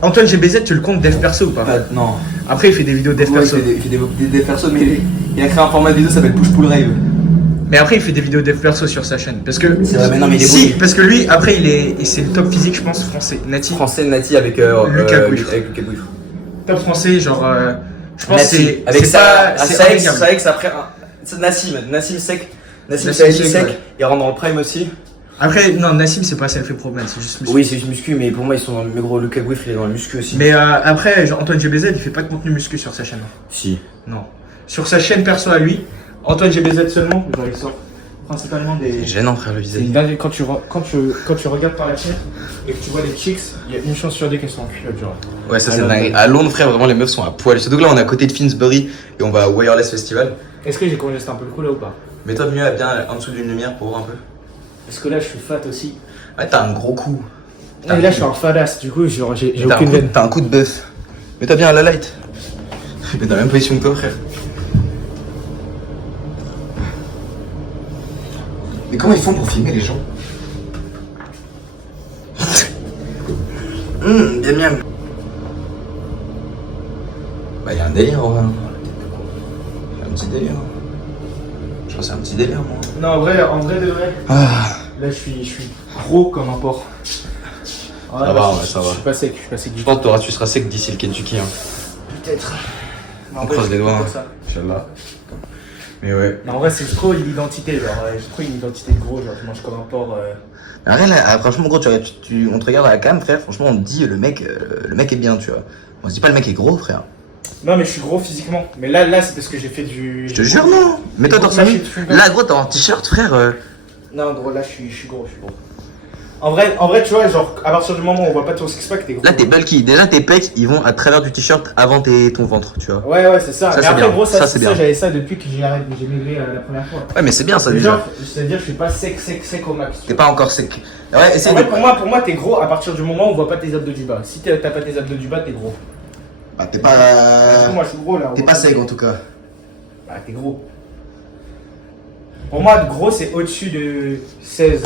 Antoine GBZ tu le comptes dev perso ou pas? Non. Après il fait des vidéos dev Ouais, perso. il fait des dev perso, mais il a créé un format de vidéo qui s'appelle Push Pull Rave. Mais après il fait des vidéos dev perso sur sa chaîne. Parce que, C'est vrai, mais non, mais il est si, bon. parce que lui, après c'est le top physique je pense, français, natif. Français Nati avec Lucas Gouif. Avec Lucas Gouif. Top français, genre, je pense Nati, c'est avec c'est ça, pas, c'est c'est Alex, impeccable. après Nassim Sek, Nassim Nassim Sek, Sek, ouais. il rentre dans le prime aussi. Après, non, Nassim c'est pas self problem, c'est juste muscu. Oui, c'est juste muscu, mais pour moi ils sont dans le mais gros. Lucas Gouif il est dans le muscu aussi. Mais après, genre, Antoine GBZ il fait pas de contenu muscu sur sa chaîne. Si. Non. Sur sa chaîne perso à lui, Antoine GBZ seulement, genre il sort principalement des. C'est gênant, frère, le C'est visage. une dinguerie. Quand tu regardes par la chaîne et que tu vois les chicks, il y a une chance sur deux qu'elles sont en culotte, genre. Ouais, ça c'est dingue. À Londres, frère, vraiment les meufs sont à poil. Surtout que là, on est à côté de Finsbury et on va au Wireless Festival. Est-ce que j'ai congesté un peu le coup là ou pas? Mets-toi mieux à bien en dessous d'une lumière pour voir un peu. Parce que là je suis fat aussi. Ouais, t'as un gros coup. Et là je suis en fadasse, du coup genre, j'ai T'as aucune veine. un coup de bœuf. Mets-toi bien à la light. Mais t'as la même position que toi, frère. Mais comment ils font pour filmer les gens? Bien miam. Bah y'a un délire en vrai. Y'a un petit délire. Je pense que c'est un petit délire moi. Non en vrai de vrai, Ah. là je suis gros comme un porc. Ah, Ça là, va, je- ouais, ça je va. suis pas sec, du Je pense que tu seras sec d'ici le Kentucky. Hein. peut-être. Mais en On vrai, croise les je doigts. suis Hein. pour ça. Inch'Allah. Mais ouais. Mais en vrai c'est trop l'identité, genre j'ai trop une identité de gros, genre je mange comme un porc. Rien là, franchement gros, on te regarde à la cam, frère, franchement on te dit le mec est bien, tu vois. On se dit pas le mec est gros, frère. Non mais je suis gros physiquement, mais là c'est parce que j'ai fait du. Je te jure non. Mets-toi Des torse grosses nu. machines de football. Là gros, t'es en t-shirt, frère. Non gros là je suis gros, En vrai tu vois genre à partir du moment où on voit pas ton six pack t'es gros. Là t'es bulky. Déjà tes pecs, ils vont à travers du t-shirt avant ton ventre, tu vois. Ouais c'est ça. Ça, Mais c'est après bien. gros Ça, c'est bien. j'avais ça depuis que j'ai maigri la première fois. Ouais mais c'est bien ça Mais déjà. genre, c'est-à-dire je suis pas sec au max. T'es pas encore sec. Ouais, essaye En de. fait pour moi t'es gros à partir du moment où on voit pas tes abdos du bas. Si t'as pas tes abdos du bas t'es gros. Bah t'es Du pas. coup, moi je suis gros là. T'es pas sec en tout cas. Bah t'es gros. Pour moi gros c'est au-dessus de 16.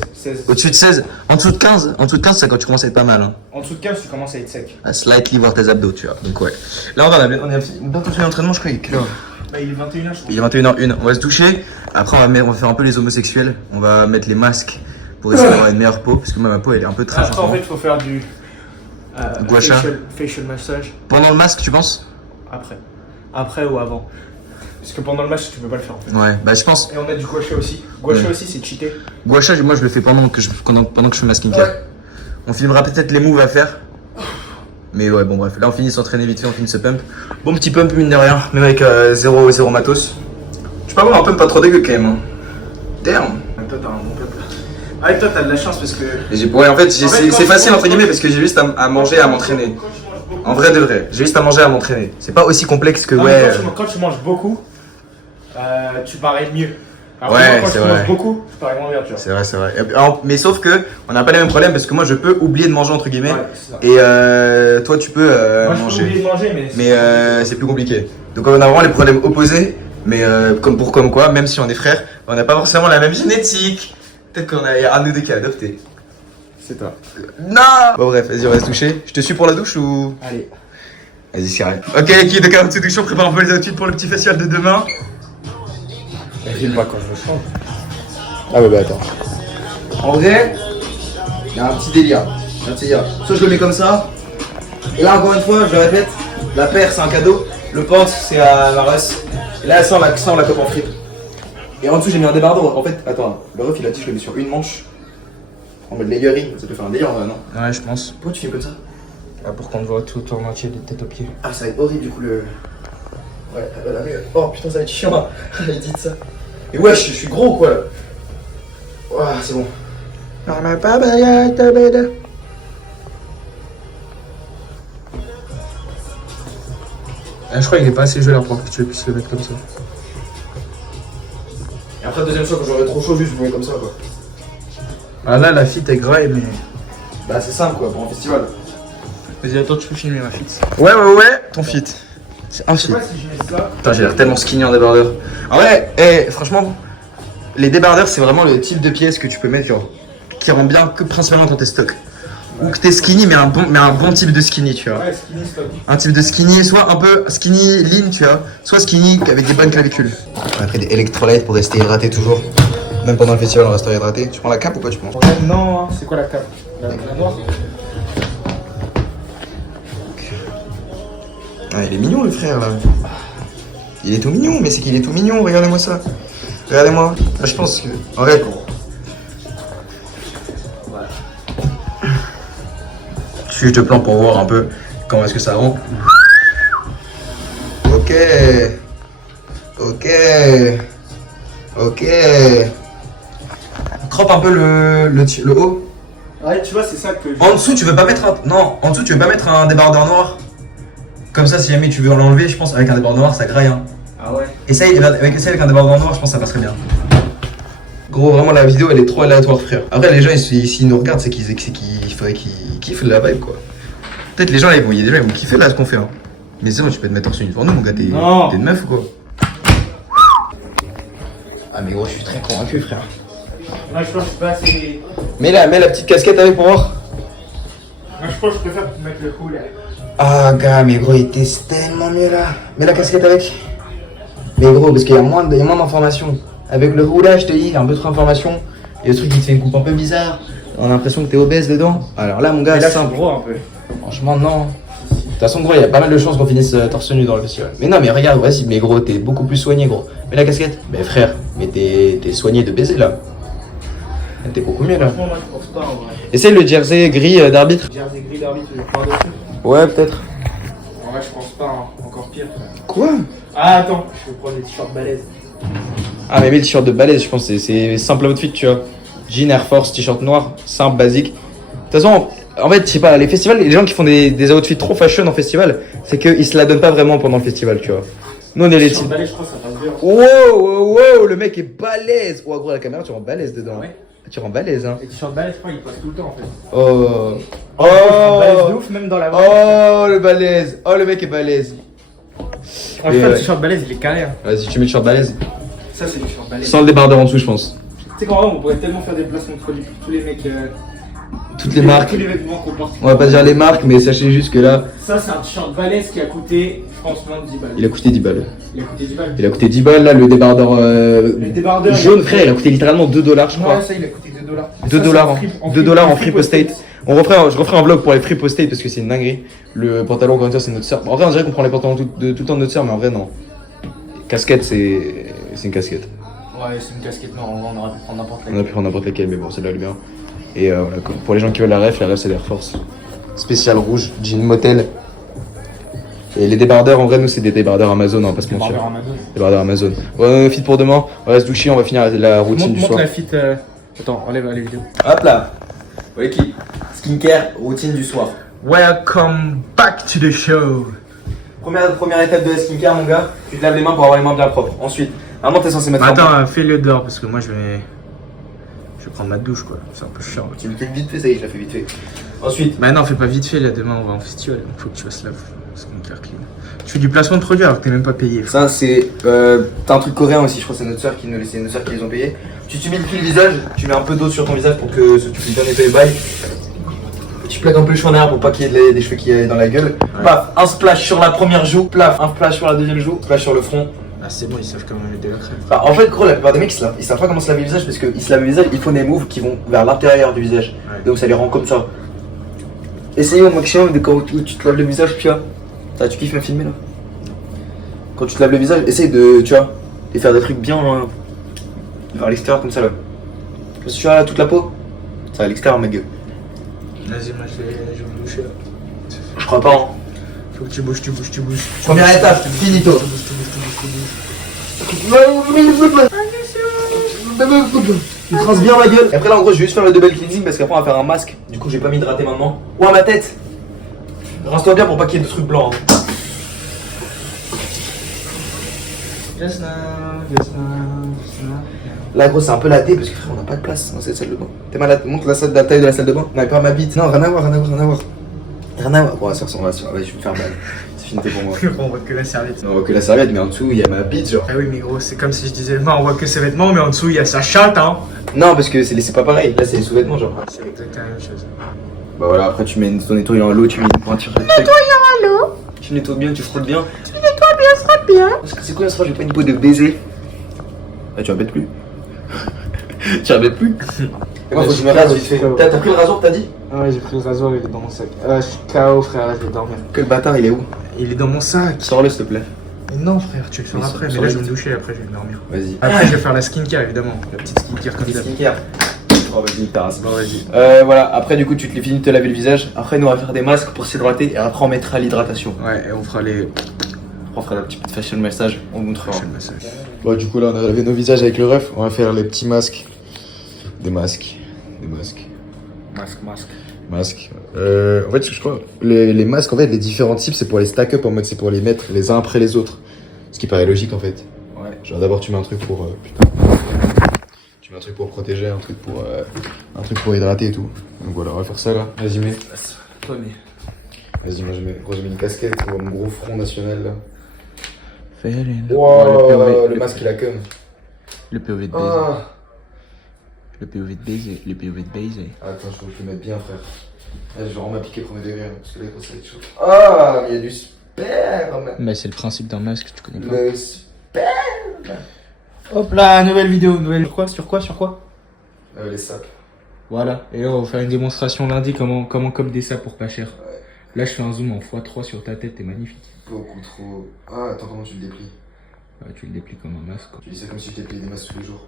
Au-dessus de 16, en dessous de 15, c'est quand tu commences à être pas mal. Hein. En dessous de 15 tu commences à être sec. À slightly voir tes abdos, tu vois. Donc ouais. Là on a bientôt fini l'entraînement, je crois. Il est quelle heure? Bah il est 21h je crois. Il est 21h01, on va se toucher. Après, on va faire un peu les homosexuels. On va mettre les masques pour essayer d'avoir une meilleure peau. Parce que moi, ma peau, elle est un peu trash. Après en fait faut faire du Gua sha. facial massage. Pendant le masque, tu penses? Après ou avant. Parce que pendant le match tu peux pas le faire en fait. Ouais, bah je pense. Et on a du gua sha aussi. Gua sha aussi c'est cheaté. Gua sha, moi, je le fais pendant que je fais ma skincare. Ouais. On filmera peut-être les moves à faire. Mais ouais, bon, bref. Là, on finit de s'entraîner vite fait, on finit ce pump. Bon petit pump, mine de rien. Même avec 0 matos. Tu peux avoir un pump pas trop dégueu quand même. Hein. Damn. Toi t'as un bon peuple. Ah et toi t'as de la chance parce que. Ouais, en fait, En fait, c'est quand facile tu entre guillemets parce que j'ai juste à manger et à m'entraîner. Quand tu manges beaucoup. En vrai de vrai, j'ai juste à manger et à m'entraîner. C'est pas aussi complexe que Non, mais ouais. quand tu manges beaucoup, tu parais mieux. Alors Ouais, que moi, quand c'est tu vrai. manges beaucoup, tu parais moins bien, tu vois. C'est vrai. Mais sauf que on n'a pas les mêmes problèmes parce que moi je peux oublier de manger entre guillemets Ouais, c'est ça. et toi tu peux Moi, je peux oublier manger. de manger, mais. Mais c'est plus compliqué. Donc on a vraiment les problèmes opposés, mais comme quoi, même si on est frères, on n'a pas forcément la même génétique. Peut-être qu'on a un ou deux qui a adopté. C'est toi. Non. Bon bref, vas-y on va se toucher. Je te suis pour la douche ou? Allez. Vas-y c'est carré. Ok qui de 40 séduction prépare un peu les outfits pour le petit festival de demain. J'aime pas quand je chante. Ah bah attends. En vrai, il y a un petit délire. Soit je le mets comme ça. Et là encore une fois, je le répète, la paire c'est un cadeau, le pente c'est à la Russ. Et là ça on la coupe en fripe. Et en dessous j'ai mis un débardeur. En fait, attends, le ref il a dit je le mets sur une manche. En mode layering, ça peut faire un délire non? Ouais je pense. Pourquoi tu fais comme ça? Là, pour qu'on te voit tout en entier, de tête aux pieds. Ah, ça va être horrible du coup le. Ouais, la mieux. Oh putain, ça va être chiant. J'ai dit ça. Et ouais, je suis gros quoi. Ouais, c'est bon. Je crois qu'il est pas assez gelé pour que tu puisses le mettre comme ça. Et après, deuxième fois, quand j'aurai trop chaud, juste je me mets comme ça quoi. Ah là, la fit est graille, mais. Bah, c'est simple quoi, pour un festival. Vas-y, attends, tu peux filmer ma fit. Ouais, ton fit. C'est un Je fit. sais pas si je mets ça. Putain, j'ai l'air tellement skinny en débardeur. En vrai, franchement, les débardeurs, c'est vraiment le type de pièce que tu peux mettre, genre, qui rend bien que principalement quand t'es stock. Ou que t'es skinny, mais un bon type de skinny, tu vois. Ouais, skinny stock. Un type de skinny, soit un peu skinny lean, tu vois, soit skinny avec des bonnes clavicules. On a pris des électrolytes pour rester hydraté toujours. Même pendant le festival, on restera hydraté. Tu prends la cape ou pas, tu prends? Ouais, non, hein. C'est quoi la cape? La noire? Ah, il est mignon le frère là. Il est tout mignon, mais c'est qu'il est tout mignon, regardez-moi ça. Regardez-moi. Là, je pense que. En vrai, je suis de plan pour voir un peu comment est-ce que ça rend. Ok. Crop un peu le haut. Ouais, tu vois, c'est ça que. En dessous, tu veux pas mettre un. Non, en dessous, tu veux pas mettre un débardeur noir. Comme ça, si jamais tu veux l'enlever, je pense avec un débardeur noir, ça graille. Hein. Ah ouais. Essaye avec un débardeur noir, je pense que ça passerait bien. Gros, vraiment, la vidéo, elle est trop aléatoire, frère. Après, les gens, s'ils nous regardent, c'est qu'il faudrait qu'ils kiffent la vibe, quoi. Peut-être les gens, il y a des gens, ils vont kiffer là ce qu'on fait. Hein. Mais c'est bon, tu peux te mettre torse nu devant nous, mon gars, t'es une meuf ou quoi? Ah, mais gros, je suis très convaincu, frère. Moi, je pense que c'est pas assez. Mets la petite casquette avec pour voir. Moi, je pense que je préfère mettre le coup là. Ah, gars, mais gros, il était tellement mieux là. Mets la casquette avec. Mais gros, parce qu'il y a moins d'informations. Avec le roulage, je te dis, il y a un peu trop d'informations. Et le truc, il te fait une coupe un peu bizarre. On a l'impression que t'es obèse dedans. Alors là, mon gars, c'est simple. Gros un peu. Franchement, non. De toute façon, gros, il y a pas mal de chances qu'on finisse torse nu dans le festival. Mais non, mais regarde, vas-y, mais gros, t'es beaucoup plus soigné, gros. Mets la casquette. Mais frère, mais t'es soigné de baiser là. T'es beaucoup mieux là. Franchement, moi, je pense pas en vrai. Essaye le jersey gris d'arbitre. Jersey gris d'arbitre, je vais prendre dessus. Ouais, peut-être. En vrai, je pense pas, hein. Encore pire. Quoi? Ah, attends, je vais prendre des t-shirts balèzes. Ah, mais mets le t-shirt de balèze, je pense, c'est simple outfit, tu vois. Jean Air Force, t-shirt noir, simple, basique. De toute façon, en fait, je sais pas, les festivals, les gens qui font des outfits trop fashion en festival, c'est qu'ils se la donnent pas vraiment pendant le festival, tu vois. Nous, on est les T-shirt types. balèze, je crois que ça passe bien. Wow, le mec est balèze. Oh, gros, la caméra, tu rends balèze dedans. Ouais. Tu rends balèze, hein. Les t-shirts balèzes, je crois qu'ils passent tout le temps en fait. Oh. Balèze de ouf, même dans la vraie. Oh, le balèze. Oh, le mec est balèze. Franchement, le t-shirt balèze, il est carré. Hein. Vas-y, tu mets le t-shirt balèze. Ça, c'est le t-shirt balèze. Sans le débardeur en dessous, je pense. Tu sais qu'en vrai, on pourrait tellement faire des placements de produits pour tous les mecs. Toutes les marques. Tous les vêtements qu'on porte. On va pas dire les marques, mais sachez juste que là, Ça, c'est un t-shirt balèze qui a coûté, je pense, moins de 10 balles. il a coûté 10 balles. Il a coûté 10 balles. Il a coûté 10 balles, là, le débardeur Le débardeur. jaune, frère, il a coûté littéralement 2 $, je crois. Ouais, ça, il a coûté 2 $. 2 $, en free post-state. Je referai un vlog pour les free post-state parce que c'est une dinguerie. Le pantalon, encore une fois, c'est notre sœur. En vrai, on dirait qu'on prend les pantalons tout le temps de notre sœur, mais en vrai, non. Casquette, c'est une casquette. Ouais, c'est une casquette, non, on aurait pu prendre n'importe On a pu prendre n'importe laquelle, mais bon, celle-là, elle est bien. Et voilà, pour les gens qui veulent la ref, c'est l'Air Force. Spécial rouge, jean motel. Et les débardeurs, en vrai, nous, c'est des débardeurs Amazon, on va pas se mentir. Débardeurs Amazon. Ouais, fit pour demain, on va se doucher, on va finir la routine du soir. Montre la fit. Attends, enlève les vidéos. Hop là. Ouais, qui skincare, routine du soir. Welcome back to the show. Première étape de la skincare, mon gars. Tu te laves les mains pour avoir les mains bien propres. Ensuite, vraiment, t'es censé mettre. Attends, fais-le dehors parce que moi je vais prendre ma douche quoi. C'est un peu chiant. Tu le fais vite fait, ça y est, je l'ai fait vite fait. Ensuite, Bah non, fais pas vite fait là, demain on va en festival. Donc faut que tu fasses la skincare clean. Tu fais du placement de produit alors que t'es même pas payé. ça c'est. T'as un truc coréen aussi, je crois que c'est notre soeur qui nous laissait, nos soeurs qui les ont payés. Tu t'humidifies le visage, tu mets un peu d'eau sur ton visage pour que tu puisses bien nettoyer le bail. Tu plaques un peu les cheveux en arrière pour pas qu'il y ait des cheveux qui aillent dans la gueule. Ouais. Paf, un splash sur la première joue, plaf, un splash sur la deuxième joue, splash sur le front. Ah c'est bon, ils savent comment mettre de la crème. Bah, en fait, gros, la plupart des mecs ils savent pas comment se laver le visage parce qu'ils se lavent le visage, ils font des moves qui vont vers l'intérieur du visage. Ouais. Donc ça les rend comme ça. Essayez au maximum de quand tu te laves le visage, tu vois. Ça, tu kiffes me filmer là? Quand tu te laves le visage, essaye de, tu vois, de faire des trucs bien vers l'extérieur comme ça là. Parce que tu vois là, toute la peau, ça à l'extérieur, ma gueule. Vas-y, moi je vais me doucher là. Je crois pas. Hein. Faut que tu bouges. Première étape, finito. Il trace bien ma gueule. Et après là en gros je vais juste faire le double cleansing parce qu'après on va faire un masque. Du coup j'ai pas mis de rater maintenant. Ou à ma tête. Rince-toi bien pour pas qu'il y ait de trucs blancs. Hein. Just now. Là gros c'est un peu la D parce que frère on n'a pas de place dans cette salle de bain. T'es malade, montre la taille de la salle de bain. Non pas ma bite. Non rien à voir. Bon ça ressemble à ça, je vais me faire mal. C'est fini pour moi. On voit que la serviette. On voit que la serviette mais en dessous il y a ma bite genre. Ah oui, mais gros, c'est comme si je disais, non, on voit que ses vêtements, mais en dessous, il y a sa chatte, hein. Non parce que c'est pas pareil, là c'est les sous-vêtements genre. C'est exactement la même chose. Bah voilà après tu mets ton nettoyant à l'eau, tu mets une pointure. Nettoyant à l'eau. Tu nettoies bien, tu frottes bien. Frotte bien. C'est quoi ça, j'ai pas une peau de baiser. Ah tu répètes plus. Tu répètes plus. Et moi faut que je me rase vite fait. T'as pris le rasoir t'as dit? Ah ouais, j'ai pris le rasoir, il est dans mon sac. Ah, je suis KO, frère, là, je vais dormir. Que le bâtard il est où? Il est dans mon sac. Sors-le s'il te plaît. Mais non, frère, tu le feras après. Mais là, je vais me doucher, après, je vais dormir. Vas-y. Après, je vais faire la skincare, évidemment. La petite skincare comme ça. Skincare. Oh vas-y ta race. Bon, vas-y. Voilà, après du coup tu te finis de te laver le visage. Après nous on va faire des masques pour s'hydrater et après on mettra l'hydratation. Ouais, et on fera les. On fera la petite fashion massage, on vous montrera. prochaines massages. Bon, du coup, là, on a lavé nos visages avec le ref. On va faire les petits masques. Des masques. Masques. En fait, je crois, les masques, en fait, les différents types, c'est pour les stack up, en mode, c'est pour les mettre les uns après les autres. Ce qui paraît logique, en fait. Ouais. Genre, d'abord, tu mets un truc pour. Putain. Tu mets un truc pour protéger, un truc pour hydrater et tout. Donc voilà, on va faire ça là. Vas-y, mets. Toi, mais. Vas-y, moi, je mets une casquette pour mon gros front national là. Wow, le masque, il a cum. Le POV de baiser. Ah. Le POV de baiser. Le POV de baiser. Attends, je faut que je le mette bien, frère. Là, je vais vraiment m'appliquer premier degré, parce que là, ça va être chaud. Ah, mais il y a du sperme. Mais c'est le principe d'un masque, tu connais pas. Le sperme. Hop là, nouvelle vidéo, Sur quoi Les sapes. Voilà, et là on va faire une démonstration lundi comment comme des sapes pour pas cher. Ouais. Là je fais un zoom en x3 sur ta tête, t'es magnifique. Beaucoup trop. Ah, attends, comment tu le déplies? Ouais, tu le déplies comme un masque. Tu dis ça comme si je dépliais des masques tous les jours.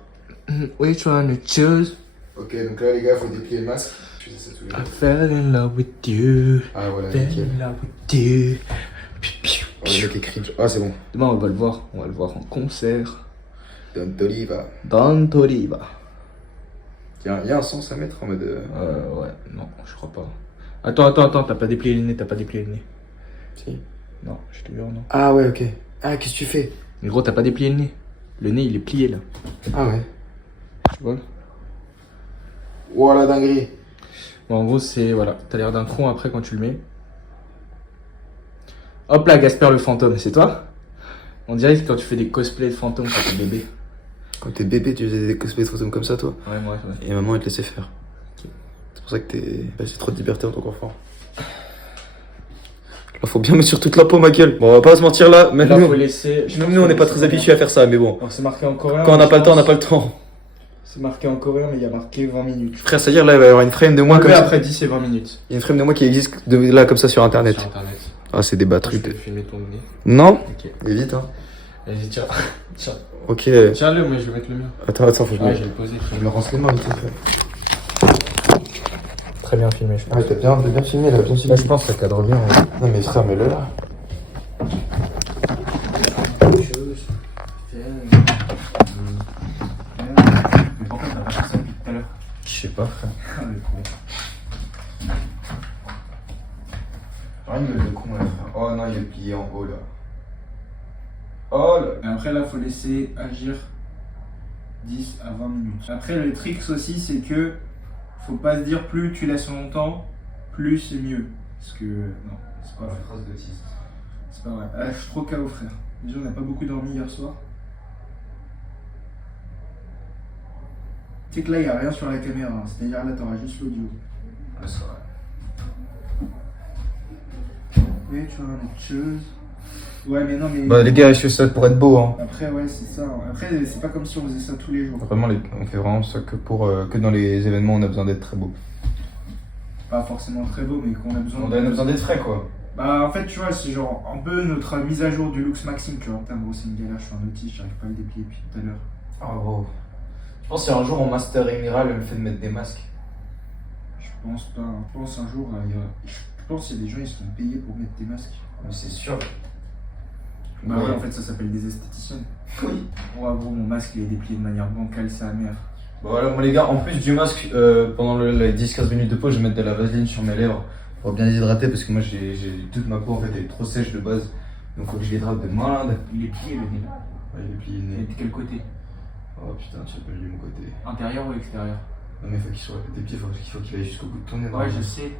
Which one to choose? Ok, donc là, les gars, faut déplier le masque. Je faisais ça tous les I jours. fell in love with you. Ah, voilà, Fell nickel. in love with you. Oh, le mec est cringe. Ah, c'est bon. Demain on va le voir en concert. Don Toliva. Dans Toriba. Il y a un sens à mettre en mode. Ouais, non, je crois pas. Attends, t'as pas déplié le nez, Si. Non, je te jure, non. Ah, ouais, ok. Ah, qu'est-ce que tu fais? Mais gros, t'as pas déplié le nez. Le nez il est plié là. Ah, ouais. Tu vois? Voilà, dinguerie. Bon, en gros, c'est. Voilà. T'as l'air d'un con après quand tu le mets. Hop là, Gasper le fantôme, c'est toi? On dirait que quand tu fais des cosplays de fantômes quand t'es bébé. Quand t'es bébé, tu faisais des cosplays de fantômes comme ça, toi? Ouais, moi, ouais. Et maman, elle te laissait faire. C'est pour ça que t'es. C'est trop de liberté en tant qu'enfant. Là, faut bien mettre sur toute la peau, ma gueule. Bon, on va pas se mentir là. Même Là, nous, faut laisser. même nous, on n'est pas très habitués à faire ça, mais bon. Alors, c'est marqué en coréen. Quand on n'a mais pas le je temps, on n'a pense- pas le temps. C'est marqué en coréen, mais il y a marqué 20 minutes. Frère, c'est-à-dire là, il va y avoir une frame de moi comme ça. Après 10 et 20 minutes. Il y a une frame de moi qui existe là comme ça sur internet. Sur internet. Ah, c'est des Je batteries. vais filmer ton nez. Non? Ok. Mais vite, hein. Vas-y, tiens. Ok. Tiens-le, moi je vais mettre le mien. Attends, faut que je Ouais, me. je vais le poser. Je me rince les mains vite fait. Très bien filmé, je pense. Ah, t'as bien filmé là, bien filmé. Là, je pense que ça cadre bien. Non, mais frère, mets-le là. Je sais pas, frère. Ah, il me le con là, frère. Oh non, il est plié en haut là. Oh là. Et après, là, faut laisser agir 10 à 20 minutes. Après, le trick aussi, c'est que faut pas se dire plus tu laisses longtemps, plus c'est mieux. Parce que, non, c'est pas vrai. Phrase d'autiste. C'est pas vrai. Ah, je suis trop KO, frère. Déjà, on n'a pas beaucoup dormi hier soir. Tu sais que là, il n'y a rien sur la caméra. Hein. C'est-à-dire, là, t'auras juste l'audio. Ouais, c'est vrai. Oui, tu vois, on chose. Ouais, mais non, mais. Bah, les gars, je fais ça pour être beau, hein. Après, ouais, c'est ça. Après, c'est pas comme si on faisait ça tous les jours. Vraiment, on fait vraiment ça que que dans les événements, on a besoin d'être très beau. Pas forcément très beau, mais qu'on a besoin. On a besoin d'être frais, quoi. Bah, en fait, tu vois, c'est genre un peu notre mise à jour du Lux Maxime, tu vois. Putain, gros, c'est une galère, je suis un autiste, j'arrive pas à le déplier depuis tout à l'heure. Oh, gros. Je pense que si un jour on masteringera le fait de mettre des masques. Je pense pas. Je pense un jour, il y a. pense qu'il y a des gens ils sont payés pour mettre des masques. Mais c'est sûr. Bah ouais, en fait ça s'appelle des esthéticiennes. Oui. Ouais, gros, mon masque il est déplié de manière bancale, c'est amer. Bon voilà, moi les gars, en plus du masque, pendant les 10-15 minutes de pause, je vais mettre de la vaseline sur mes lèvres pour bien les hydrater parce que moi j'ai toute ma peau en fait elle est trop sèche de base. Donc faut que je l'hydrate de malade. Il est plié le nez. Ouais, il est plié le Et nez. de quel côté? Oh putain, tu as pas lu mon côté. Intérieur ou extérieur? Non mais faut qu'il soit tes pieds, faut qu'il aille jusqu'au bout de ton nez. Ouais, je sais.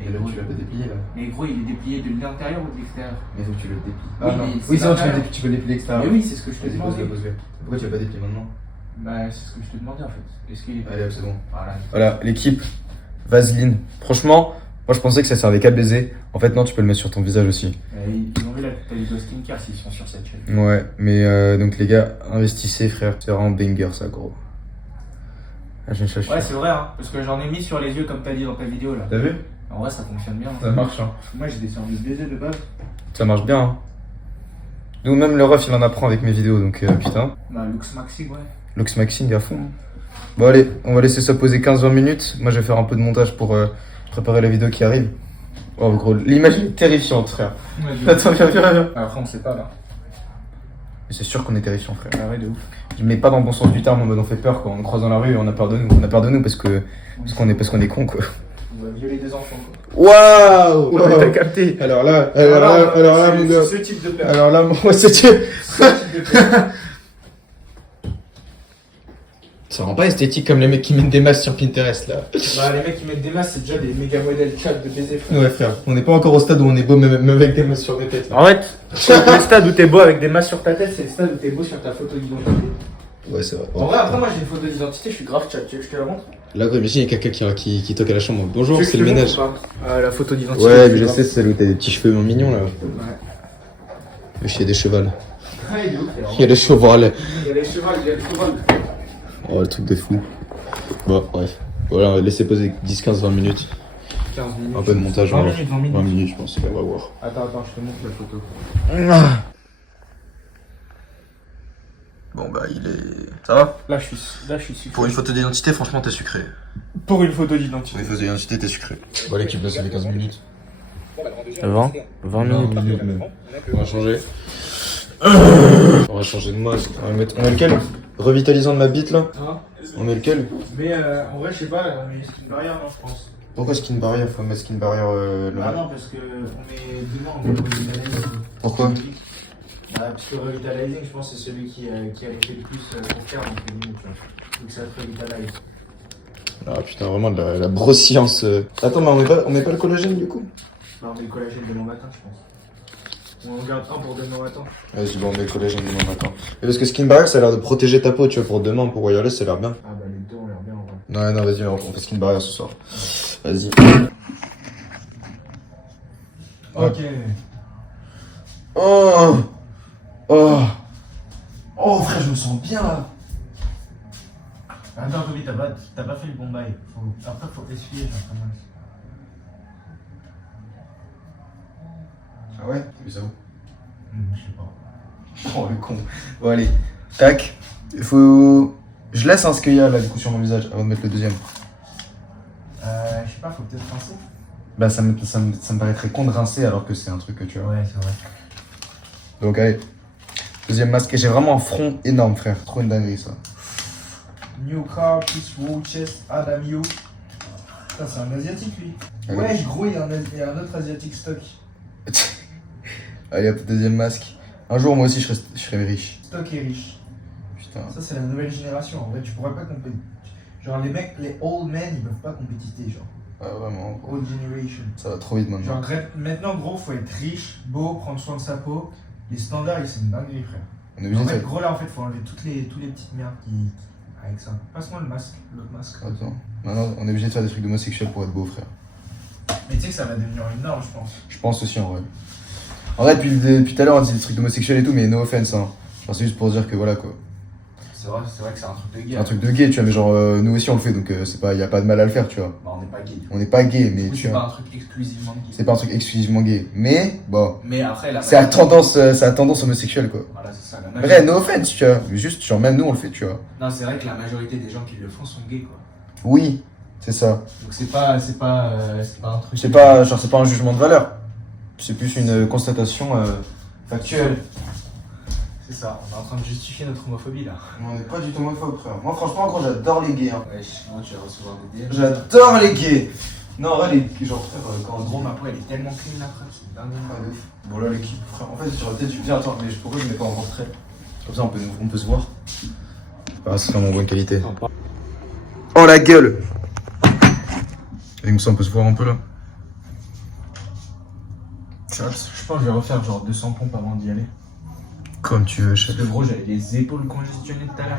Et là tu l'as pas déplié là. Mais gros, il est déplié de l'intérieur ou de l'extérieur? Mais faut que tu le déplies. Oui, non. mais Oui, c'est vrai, l'intérieur. tu peux déplier l'extérieur. Mais oui, c'est ce que je te Vas-y, pose-le, demandais. pose-le. Pourquoi tu l'as pas déplié maintenant? Bah, c'est ce que je te demandais en fait. Est-ce qu'il est. Allez, hop, c'est bon. Voilà. Voilà, l'équipe Vaseline. Franchement, moi je pensais que ça servait qu'à baiser. En fait, non, tu peux le mettre sur ton visage aussi. Ils ont vu ta vidéo skincare s'ils sont sur cette chaîne. Ouais, mais donc les gars, investissez, frère. C'est vraiment banger ça, gros. Ah, j'ai une chachue. Ouais, c'est vrai, hein. Parce que j'en ai mis sur les yeux comme t'as dit dans ta vidéo là. T'as vu? En vrai, ça fonctionne bien. Ça marche, hein. Moi, j'ai des envie de baiser de base. Ça marche bien, hein. Nous, même le ref, il en apprend avec mes vidéos, donc putain. Bah, Lux Maxi, ouais. Lux Maxing à fond. Bon, allez, on va laisser ça poser 15-20 minutes. Moi, je vais faire un peu de montage pour préparer la vidéo qui arrive. Oh, gros, l'image est terrifiante, frère. Attends, viens. Après, on sait pas là. Mais c'est sûr qu'on est terrifiant, frère. Ah ouais, de ouf. Mais pas dans le bon sens du terme, en mode on fait peur quand on nous croise dans la rue et on a peur de nous. On a peur de nous parce qu'on est con, quoi. On va violer des enfants, quoi. Waouh! Ouais, t'as capté. Alors là, mon gars. C'est ce type de peur. Alors là, moi, c'était. Ce type de peur. Ça rend pas esthétique comme les mecs qui mettent des masques sur Pinterest, là. Bah, les mecs qui mettent des masques, c'est déjà des méga modèles cap de baiser, frère. Ouais, frère. On n'est pas encore au stade où on est beau, même avec des masques sur des têtes. Là. En fait, le stade où t'es beau avec des masques sur ta tête, c'est le stade où t'es beau sur ta photo d'identité. Ouais, c'est vrai. En vrai, après, moi j'ai une photo d'identité, je suis grave chat. Tu veux que je te la montre? Là, gros, imagine, il y a quelqu'un qui toque à la chambre. Bonjour, Tu veux que c'est je le te ménage. montre ou pas la photo d'identité. Ouais, mais je sais, c'est celle où t'as des petits cheveux mignons, là. Ouais. Mais il y a des chevals. Ouais, il est ouf, Il y a des chevals. il y a les chevals, il y a les chevals. Oh, le truc de fou. Bon, bref. Voilà, on va laisser poser 10-15-20 minutes. 15 minutes. Un peu de montage. 20 minutes, 20 minutes. 20 minutes, je pense. On va voir. Attends, je te montre la photo. Bon, bah, il est. Ça va? Là, je suis sucré. Pour une photo d'identité, franchement, t'es sucré. Pour une photo d'identité. Pour une photo d'identité, t'es sucré. Bon, l'équipe, là, c'est les 15 minutes. 20 minutes. même. On va changer. On va changer de masque. On met lequel? Revitalisant de ma bite, là? Hein? On met lequel? Mais en vrai, je sais pas, on met une barrière, non, je pense. Pourquoi skin barrier? Faut mettre skin barrier Ah non, parce que on met demain, on met revitalizing. Pourquoi? Bah, parce que revitalizing, je pense, c'est celui qui a été le plus pour faire, donc limite, tu vois. Donc ça te revitalise. Ah putain, vraiment de la brossiance. Attends, mais on met pas le collagène du coup? Bah, on met le collagène demain matin, je pense. On en garde un pour demain matin. Vas-y, bon, on met le collagène demain matin. Et parce que skin barrier, ça a l'air de protéger ta peau, tu vois, pour demain, pour wireless, ça a l'air bien. Ah bah, les deux ont l'air bien en vrai. Non, vas-y, on fait skin barrier ce soir. Vas-y. Ok. Oh! Oh, frère, je me sens bien là. Attends, Toby, t'as pas fait le bon bail. Après, faut essuyer, genre, quand même. Ah ouais? T'as vu ça où? Je sais pas. Oh, le con. Bon, allez. Tac. Il faut. Je laisse ce qu'il y a là, du coup, sur mon visage, avant de mettre le deuxième. Je sais pas, faut peut-être rincer. Bah, ça me paraîtrait con de rincer alors que c'est un truc que tu vois. Ouais, c'est vrai. Donc, allez. Deuxième masque. Et j'ai vraiment un front énorme, frère. Trop une dinguerie, ça. New car, plus wall chest, Adam You. Putain, c'est un asiatique lui. Ouais. Wesh, gros, il y a un autre asiatique stock. Allez, hop, deuxième masque. Un jour, moi aussi, je serai riche. Stock est riche. Putain. Ça, c'est la nouvelle génération. En vrai, tu pourrais pas compétir. Genre, les mecs, les old men, ils peuvent pas compétiter, genre. Ah, vraiment. Old generation. Ça va trop vite maintenant. Genre, maintenant, gros, faut être riche, beau, prendre soin de sa peau. Les standards, ils sont une dinguerie, frère. On est En obligé de fait, faire. gros, là, en fait, faut enlever tous les petites merdes qui. Avec ça. Passe-moi le masque, l'autre masque. Attends. Maintenant, on est obligé de faire des trucs d'homosexuels pour être beau, frère. Mais tu sais que ça va devenir une norme, je pense. Je pense aussi, en vrai. En vrai, depuis tout à l'heure, on dit des trucs d'homosexuels et tout, mais no offense, hein. Genre, c'est juste pour dire que voilà, quoi. C'est vrai que c'est un truc de gay. C'est un truc de gay, tu vois, mais genre, nous aussi, on le fait, donc y a pas de mal à le faire, tu vois. Bah, on n'est pas gay. On n'est pas gay, mais Du coup, tu c'est pas vois. un truc exclusivement gay. C'est pas un truc exclusivement gay. Mais, bon. Mais après, la C'est à tendance homosexuelle, quoi. Voilà, c'est ça. Vrai, no offense, tu vois. Juste, genre, même nous, on le fait, tu vois. Non, c'est vrai que la majorité des gens qui le font sont gays, quoi. Oui. C'est ça. Donc c'est pas un truc. C'est pas un jugement de valeur. C'est plus une constatation factuelle. C'est ça, on est en train de justifier notre homophobie là. On n'est pas du tout homophobe, frère. Moi, franchement, gros, j'adore les gays. Hein. Ouais, tu vas recevoir des DM. J'adore les gays. Non, ouais, les genre, frère, quand En gros, ma peau elle est tellement clean là, frère, c'est dingue. Ah, de ouf. Bon, là, l'équipe, frère, en fait, sur la tête, tu me dis, attends, mais pourquoi je mets pas en portrait? Comme ça, on peut se voir. Ah, c'est vraiment bonne qualité. Oh, la gueule! Et comme ça, on peut se voir un peu là. Je pense que je vais refaire genre 200 pompes avant d'y aller. Comme tu veux, chef. Parce que gros, j'avais les épaules congestionnées tout à l'heure.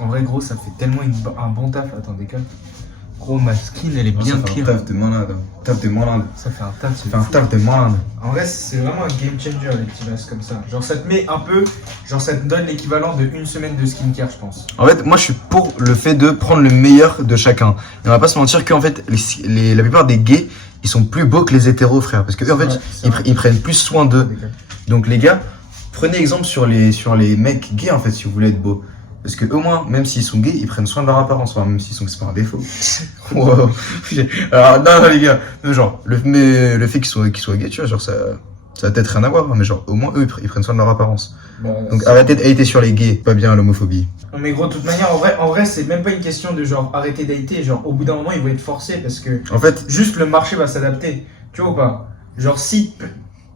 En vrai, gros, ça fait tellement un bon taf. Attends, décale. Gros, ma skin, elle est bien clear. Taf de malade. Taf de malade. Ça fait un taf. Ça fait un taf de malade. En vrai, c'est vraiment un game changer, les petits masques comme ça. Genre, ça te met un peu. Genre, ça te donne l'équivalent de une semaine de skincare, je pense. En fait, moi, je suis pour le fait de prendre le meilleur de chacun. Et on va pas se mentir qu'en fait, la plupart des gays, ils sont plus beaux que les hétéros, frère. Parce que eux, en fait, ils prennent plus soin d'eux. Donc, les gars, prenez exemple sur les mecs gays, en fait, si vous voulez être beau. Parce que au moins, même s'ils sont gays, ils prennent soin de leur apparence, enfin, même s'ils sont, c'est pas un défaut. Wow. Alors, non, les gars, genre, le fait qu'ils soient gays, tu vois, genre, ça a peut-être rien à voir, mais genre, au moins, eux, ils prennent soin de leur apparence. Bah, donc, arrêtez de hater sur les gays, pas bien l'homophobie. Non, mais gros, de toute manière, en vrai, c'est même pas une question de genre arrêter d'hater. Genre, au bout d'un moment, ils vont être forcés parce que En fait, juste le marché va s'adapter. Tu vois ou pas? Genre, si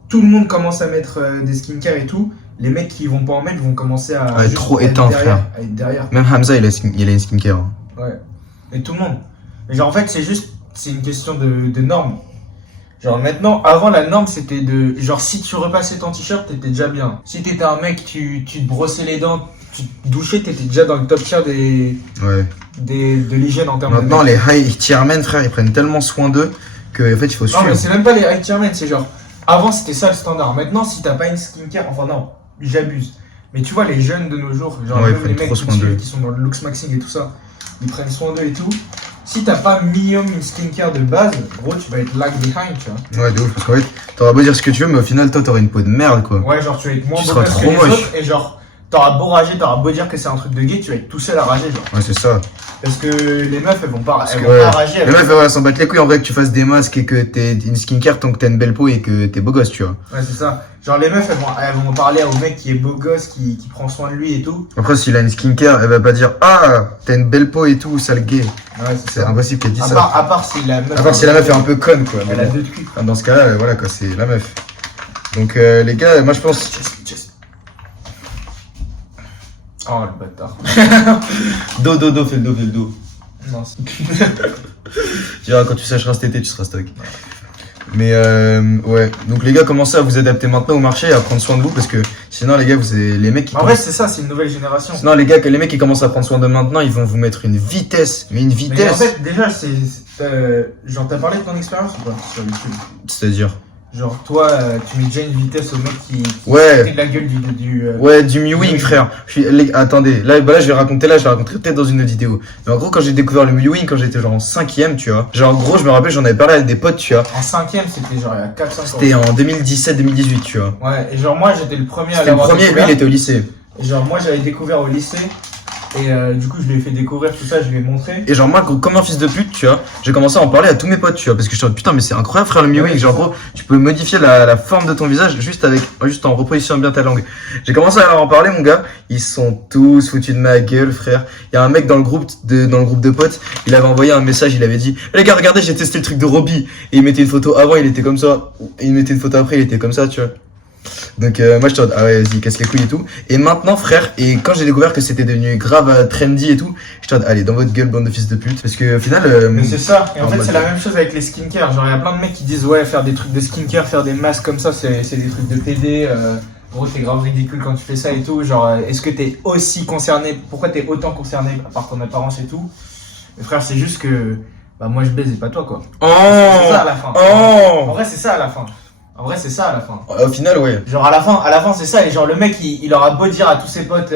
tout le monde commence à mettre des skincare et tout, les mecs qui vont pas en mettre vont commencer à être trop éteints, frère. À être derrière. Même Hamza, il a une skincare. Hein. Ouais. Et tout le monde. Mais genre, en fait, c'est une question de normes. Genre, maintenant, avant, la norme, c'était de. Genre, si tu repassais ton t-shirt, t'étais déjà bien. Si t'étais un mec, tu te brossais les dents, tu te douchais, t'étais déjà dans le top tier de l'hygiène en termes de. Maintenant, les high tier men, frère, ils prennent tellement soin d'eux que, en fait, il faut suivre. Non, mais c'est même pas les high tier men, c'est genre. Avant, c'était ça le standard. Maintenant, si t'as pas une skincare, enfin, non, j'abuse. Mais tu vois, les jeunes de nos jours, genre, ouais, même les mecs qui sont dans le looks maxing et tout ça, ils prennent soin d'eux et tout. Si t'as pas minimum une skincare de base, gros, tu vas être lag behind, tu vois. Ouais, de ouf, parce qu'en fait, t'auras beau dire ce que tu veux, mais au final, toi, t'auras une peau de merde, quoi. Ouais, genre, tu vas être moins tu beau seras que trop les moche. autres, et genre, t'auras beau rager, t'auras beau dire que c'est un truc de gay, tu vas être tout seul à rager, genre. Ouais, c'est ça. Parce que les meufs, elles vont pas rager. Les meufs, elles s'en battent les couilles en vrai que tu fasses des masques et que t'aies une skincare tant que t'as une belle peau et que t'es beau gosse, tu vois. Ouais, c'est ça. Genre, les meufs, elles vont parler au mec qui est beau gosse, qui prend soin de lui et tout. Après, s'il a une skincare, elle va pas dire ah, t'as une belle peau et tout, sale gay. Ouais, c'est impossible qu'elle dise ça. À part si la meuf. À part si la meuf est un peu conne, quoi. Elle a deux trucs. Dans ce cas-là, voilà, quoi, c'est la meuf. Donc, les gars, moi je pense. Oh, le bâtard. Fais le dos. Non, tu verras, quand tu sacheras cet été, tu seras stock. Mais ouais, donc les gars, commencez à vous adapter maintenant au marché et à prendre soin de vous parce que sinon, les gars, les mecs qui. En vrai, c'est ça, c'est une nouvelle génération. Sinon, les gars, que les mecs qui commencent à prendre soin de maintenant, ils vont vous mettre une vitesse. Mais une vitesse. Mais en fait, déjà, genre, t'as parlé de ton expérience ou pas sur YouTube? C'est-à-dire. Genre, toi, tu mets déjà une vitesse au mec qui ouais. fait de la gueule du ouais, du mewing, frère. Attendez, là, je vais raconter peut-être dans une autre vidéo. Mais en gros, quand j'ai découvert le mewing, quand j'étais genre en 5ème, tu vois. Genre, en gros, je me rappelle, j'en avais parlé avec des potes, tu vois. En 5ème, c'était genre il y a 4-5 ans. C'était en 2017-2018, tu vois. Ouais, et genre, moi, j'étais le premier à l'avoir découvert. Lui, il était au lycée. Et genre, moi, j'avais découvert au lycée. Et du coup, je lui ai fait découvrir tout ça, je lui ai montré. Et genre, moi, comme un fils de pute, tu vois, j'ai commencé à en parler à tous mes potes, tu vois, parce que je suis en putain, mais c'est incroyable, frère, le mewing. Ouais, genre, gros, tu peux modifier la forme de ton visage juste en repositionnant bien ta langue. J'ai commencé à leur en parler, mon gars. Ils sont tous foutus de ma gueule, frère. Il y a un mec dans le groupe de potes, il avait envoyé un message, il avait dit, les gars, regardez, j'ai testé le truc de Robbie. Et il mettait une photo avant, il était comme ça. Et il mettait une photo après, il était comme ça, tu vois. Donc moi je te dis ah ouais vas-y casse les couilles et tout. Et maintenant frère, et quand j'ai découvert que c'était devenu grave trendy et tout, je te dis allez dans votre gueule bande de fils de pute. Parce que au final mais c'est ça, et en fait c'est la même chose avec les skincare. Genre il y a plein de mecs qui disent ouais faire des trucs de skincare, faire des masques comme ça c'est des trucs de PD. Gros t'es grave ridicule quand tu fais ça et tout. Genre est-ce que t'es aussi concerné, pourquoi t'es autant concerné par ton apparence et tout. Mais frère c'est juste que bah moi je baise et pas toi quoi. Oh c'est ça à la fin. Oh en vrai c'est ça à la fin. En vrai, c'est ça à la fin. Au final, ouais. Genre à la fin, c'est ça. Et genre le mec, il aura beau dire à tous ses potes,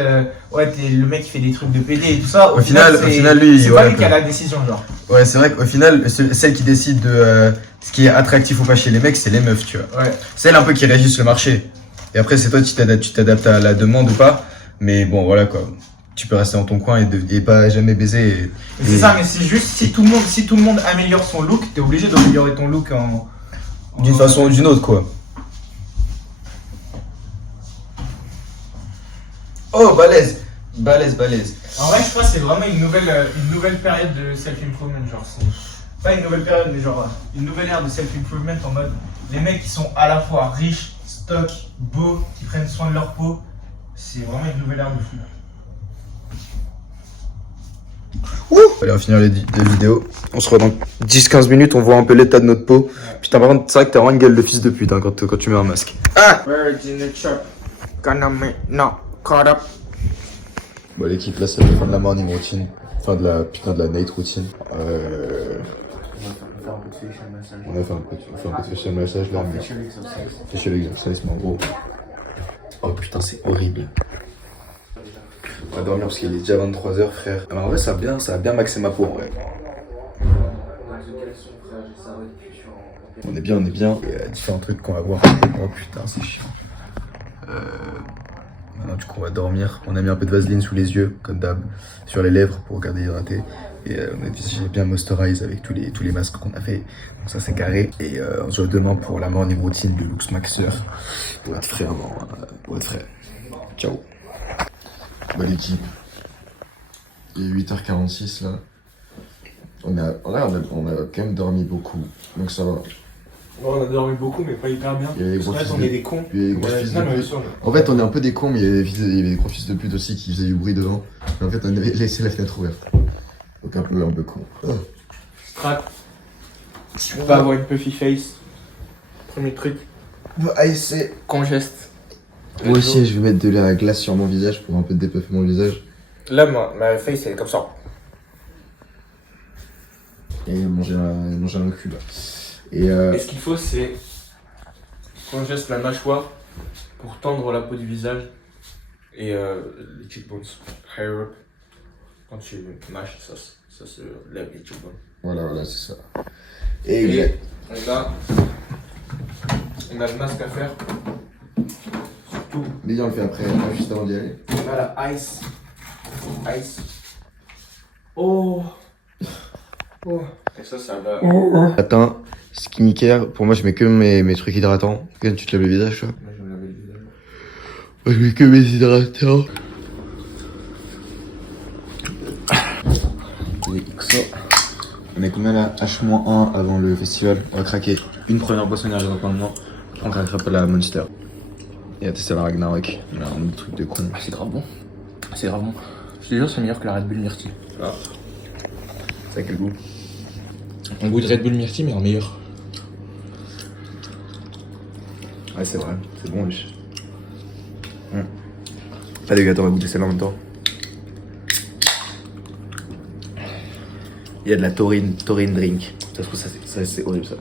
ouais, t'es le mec qui fait des trucs de PD et tout ça. Au final, lui, c'est pas lui qui a la décision, genre. Ouais, c'est vrai qu'au final, celle qui décide de ce qui est attractif ou pas chez les mecs, c'est les meufs, tu vois. Ouais. C'est elle un peu qui régisse le marché. Et après, c'est toi, tu t'adaptes à la demande ou pas. Mais bon, voilà quoi. tu peux rester dans ton coin et pas jamais baiser. C'est ça, mais c'est juste si tout le monde améliore son look, t'es obligé d'améliorer ton look D'une façon ou d'une autre, quoi. Oh, balèze. En vrai, je crois que c'est vraiment une nouvelle période de self-improvement. Genre, c'est pas une nouvelle période, mais genre une nouvelle ère de self-improvement en mode les mecs qui sont à la fois riches, stock, beaux, qui prennent soin de leur peau. C'est vraiment une nouvelle ère de fou. Allez, on va finir les vidéos. On se revoit dans 10-15 minutes, on voit un peu l'état de notre peau. Putain, par contre, c'est vrai que t'as vraiment une gueule de fils de pute hein, quand tu mets un masque. Ah! Birds in the shop, gonna make no caught up. Bon, l'équipe là, c'est la fin de la morning routine. Fin de la night routine. On va faire un peu de facial massage. On va faire un peu de facial massage là. Facial exercise, mais en gros. Oh putain, c'est horrible. On va dormir parce qu'il est déjà 23h, frère. Alors en vrai, ça a bien maxé ma peau en vrai. On est bien. Il y a différents trucs qu'on va voir. Oh putain, c'est chiant. Maintenant, du coup, on va dormir. On a mis un peu de vaseline sous les yeux, comme d'hab, sur les lèvres pour garder hydraté. Et j'ai bien moisturize avec tous les masques qu'on a fait. Donc ça, c'est carré. Et on se retrouve demain pour la morning routine de Lux Maxer. Pour être frais avant. Pour être frais. Ciao. Bah, l'équipe. Il est 8h46 là. On a quand même dormi beaucoup. Donc ça va. On a dormi beaucoup, mais pas hyper bien. Il y avait des gros fils on de- est des cons. Il y avait des gros fils de pute. En fait, on est un peu des cons, mais il y avait des gros fils de pute aussi qui faisaient du bruit devant. Et en fait, on avait laissé la fenêtre ouverte. Donc un peu con. Strat. Tu peux pas avoir une puffy face. Premier truc. c'est... Congeste. Moi aussi, je vais mettre de la glace sur mon visage pour un peu dépuffer mon visage. Là, ma face, elle est comme ça. Et manger un cul là. Et Et ce qu'il faut, c'est congeste la mâchoire pour tendre la peau du visage et les cheekbones. Higher up. Quand tu mâches, ça se lève les cheekbones. voilà, c'est ça. Et on a le masque à faire. Surtout, Mais on le fait après, juste avant d'y aller. on a la ice. Oh. Et ça va. Matin, skincare. Pour moi, je mets que mes trucs hydratants. Quand tu te laves le visage, toi. Moi, je vais me laver le visage. Moi, je mets que mes hydratants. Les XO. On est combien là? H-1 avant le festival. On va craquer une première boisson énergisante maintenant. On craquera pas la Monster. Et à tester la Ragnarok. On a un autre truc de con. Ah, c'est grave bon. C'est grave bon. Je te jure, c'est meilleur que la Red Bull Myrtille. Ah. Ça a quel goût? Un goût de Red Bull Myrtille, mais en meilleur. Ouais, c'est vrai. C'est bon, wesh. Allez, gars, on va goûter celle-là en même temps. Il y a de la taurine drink. Ça se trouve, ça c'est horrible ça.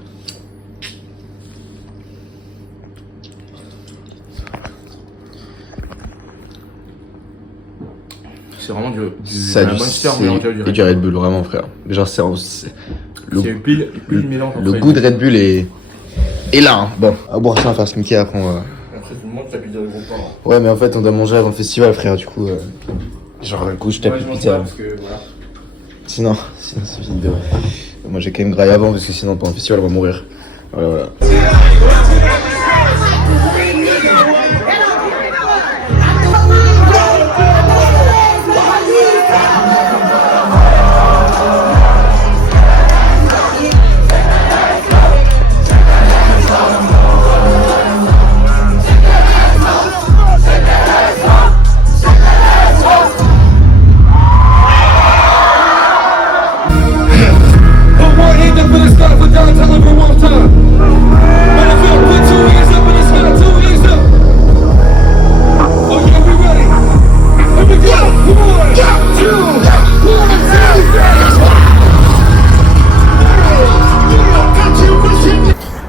C'est vraiment du Ça a la du Monster C mélangé et du Red Bull, vraiment, frère. Genre, c'est le, C'est pile mélange entre le les goût deux. de Red Bull est là. Hein. Bon, à boire ça, on va faire skincare après. On va... Après, tout le monde, t'as pu dire le gros porc. Ouais, mais en fait, on doit manger avant le festival, frère. Du coup, genre, un coup, je tape Ouais, une je mange pizza. pas parce que voilà. Sinon, c'est fini de. Moi, j'ai quand même graillé avant parce que sinon, pendant le festival, on va mourir. Voilà.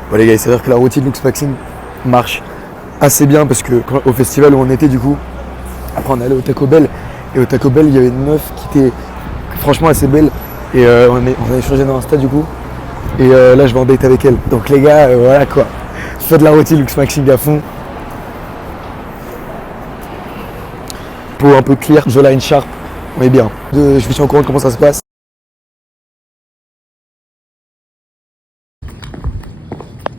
Bon les gars, il s'avère que la routine Lux Maxing marche assez bien parce que au festival où on était du coup, après on est allé au Taco Bell et au Taco Bell il y avait une meuf qui était franchement assez belle et on a échangé dans Insta du coup et là je vais en date avec elle. Donc les gars, voilà quoi, faites de la routine Lux Maxing à fond. Peau un peu clear, jawline sharp, On est bien. Je vais te tiens au courant de comment ça se passe.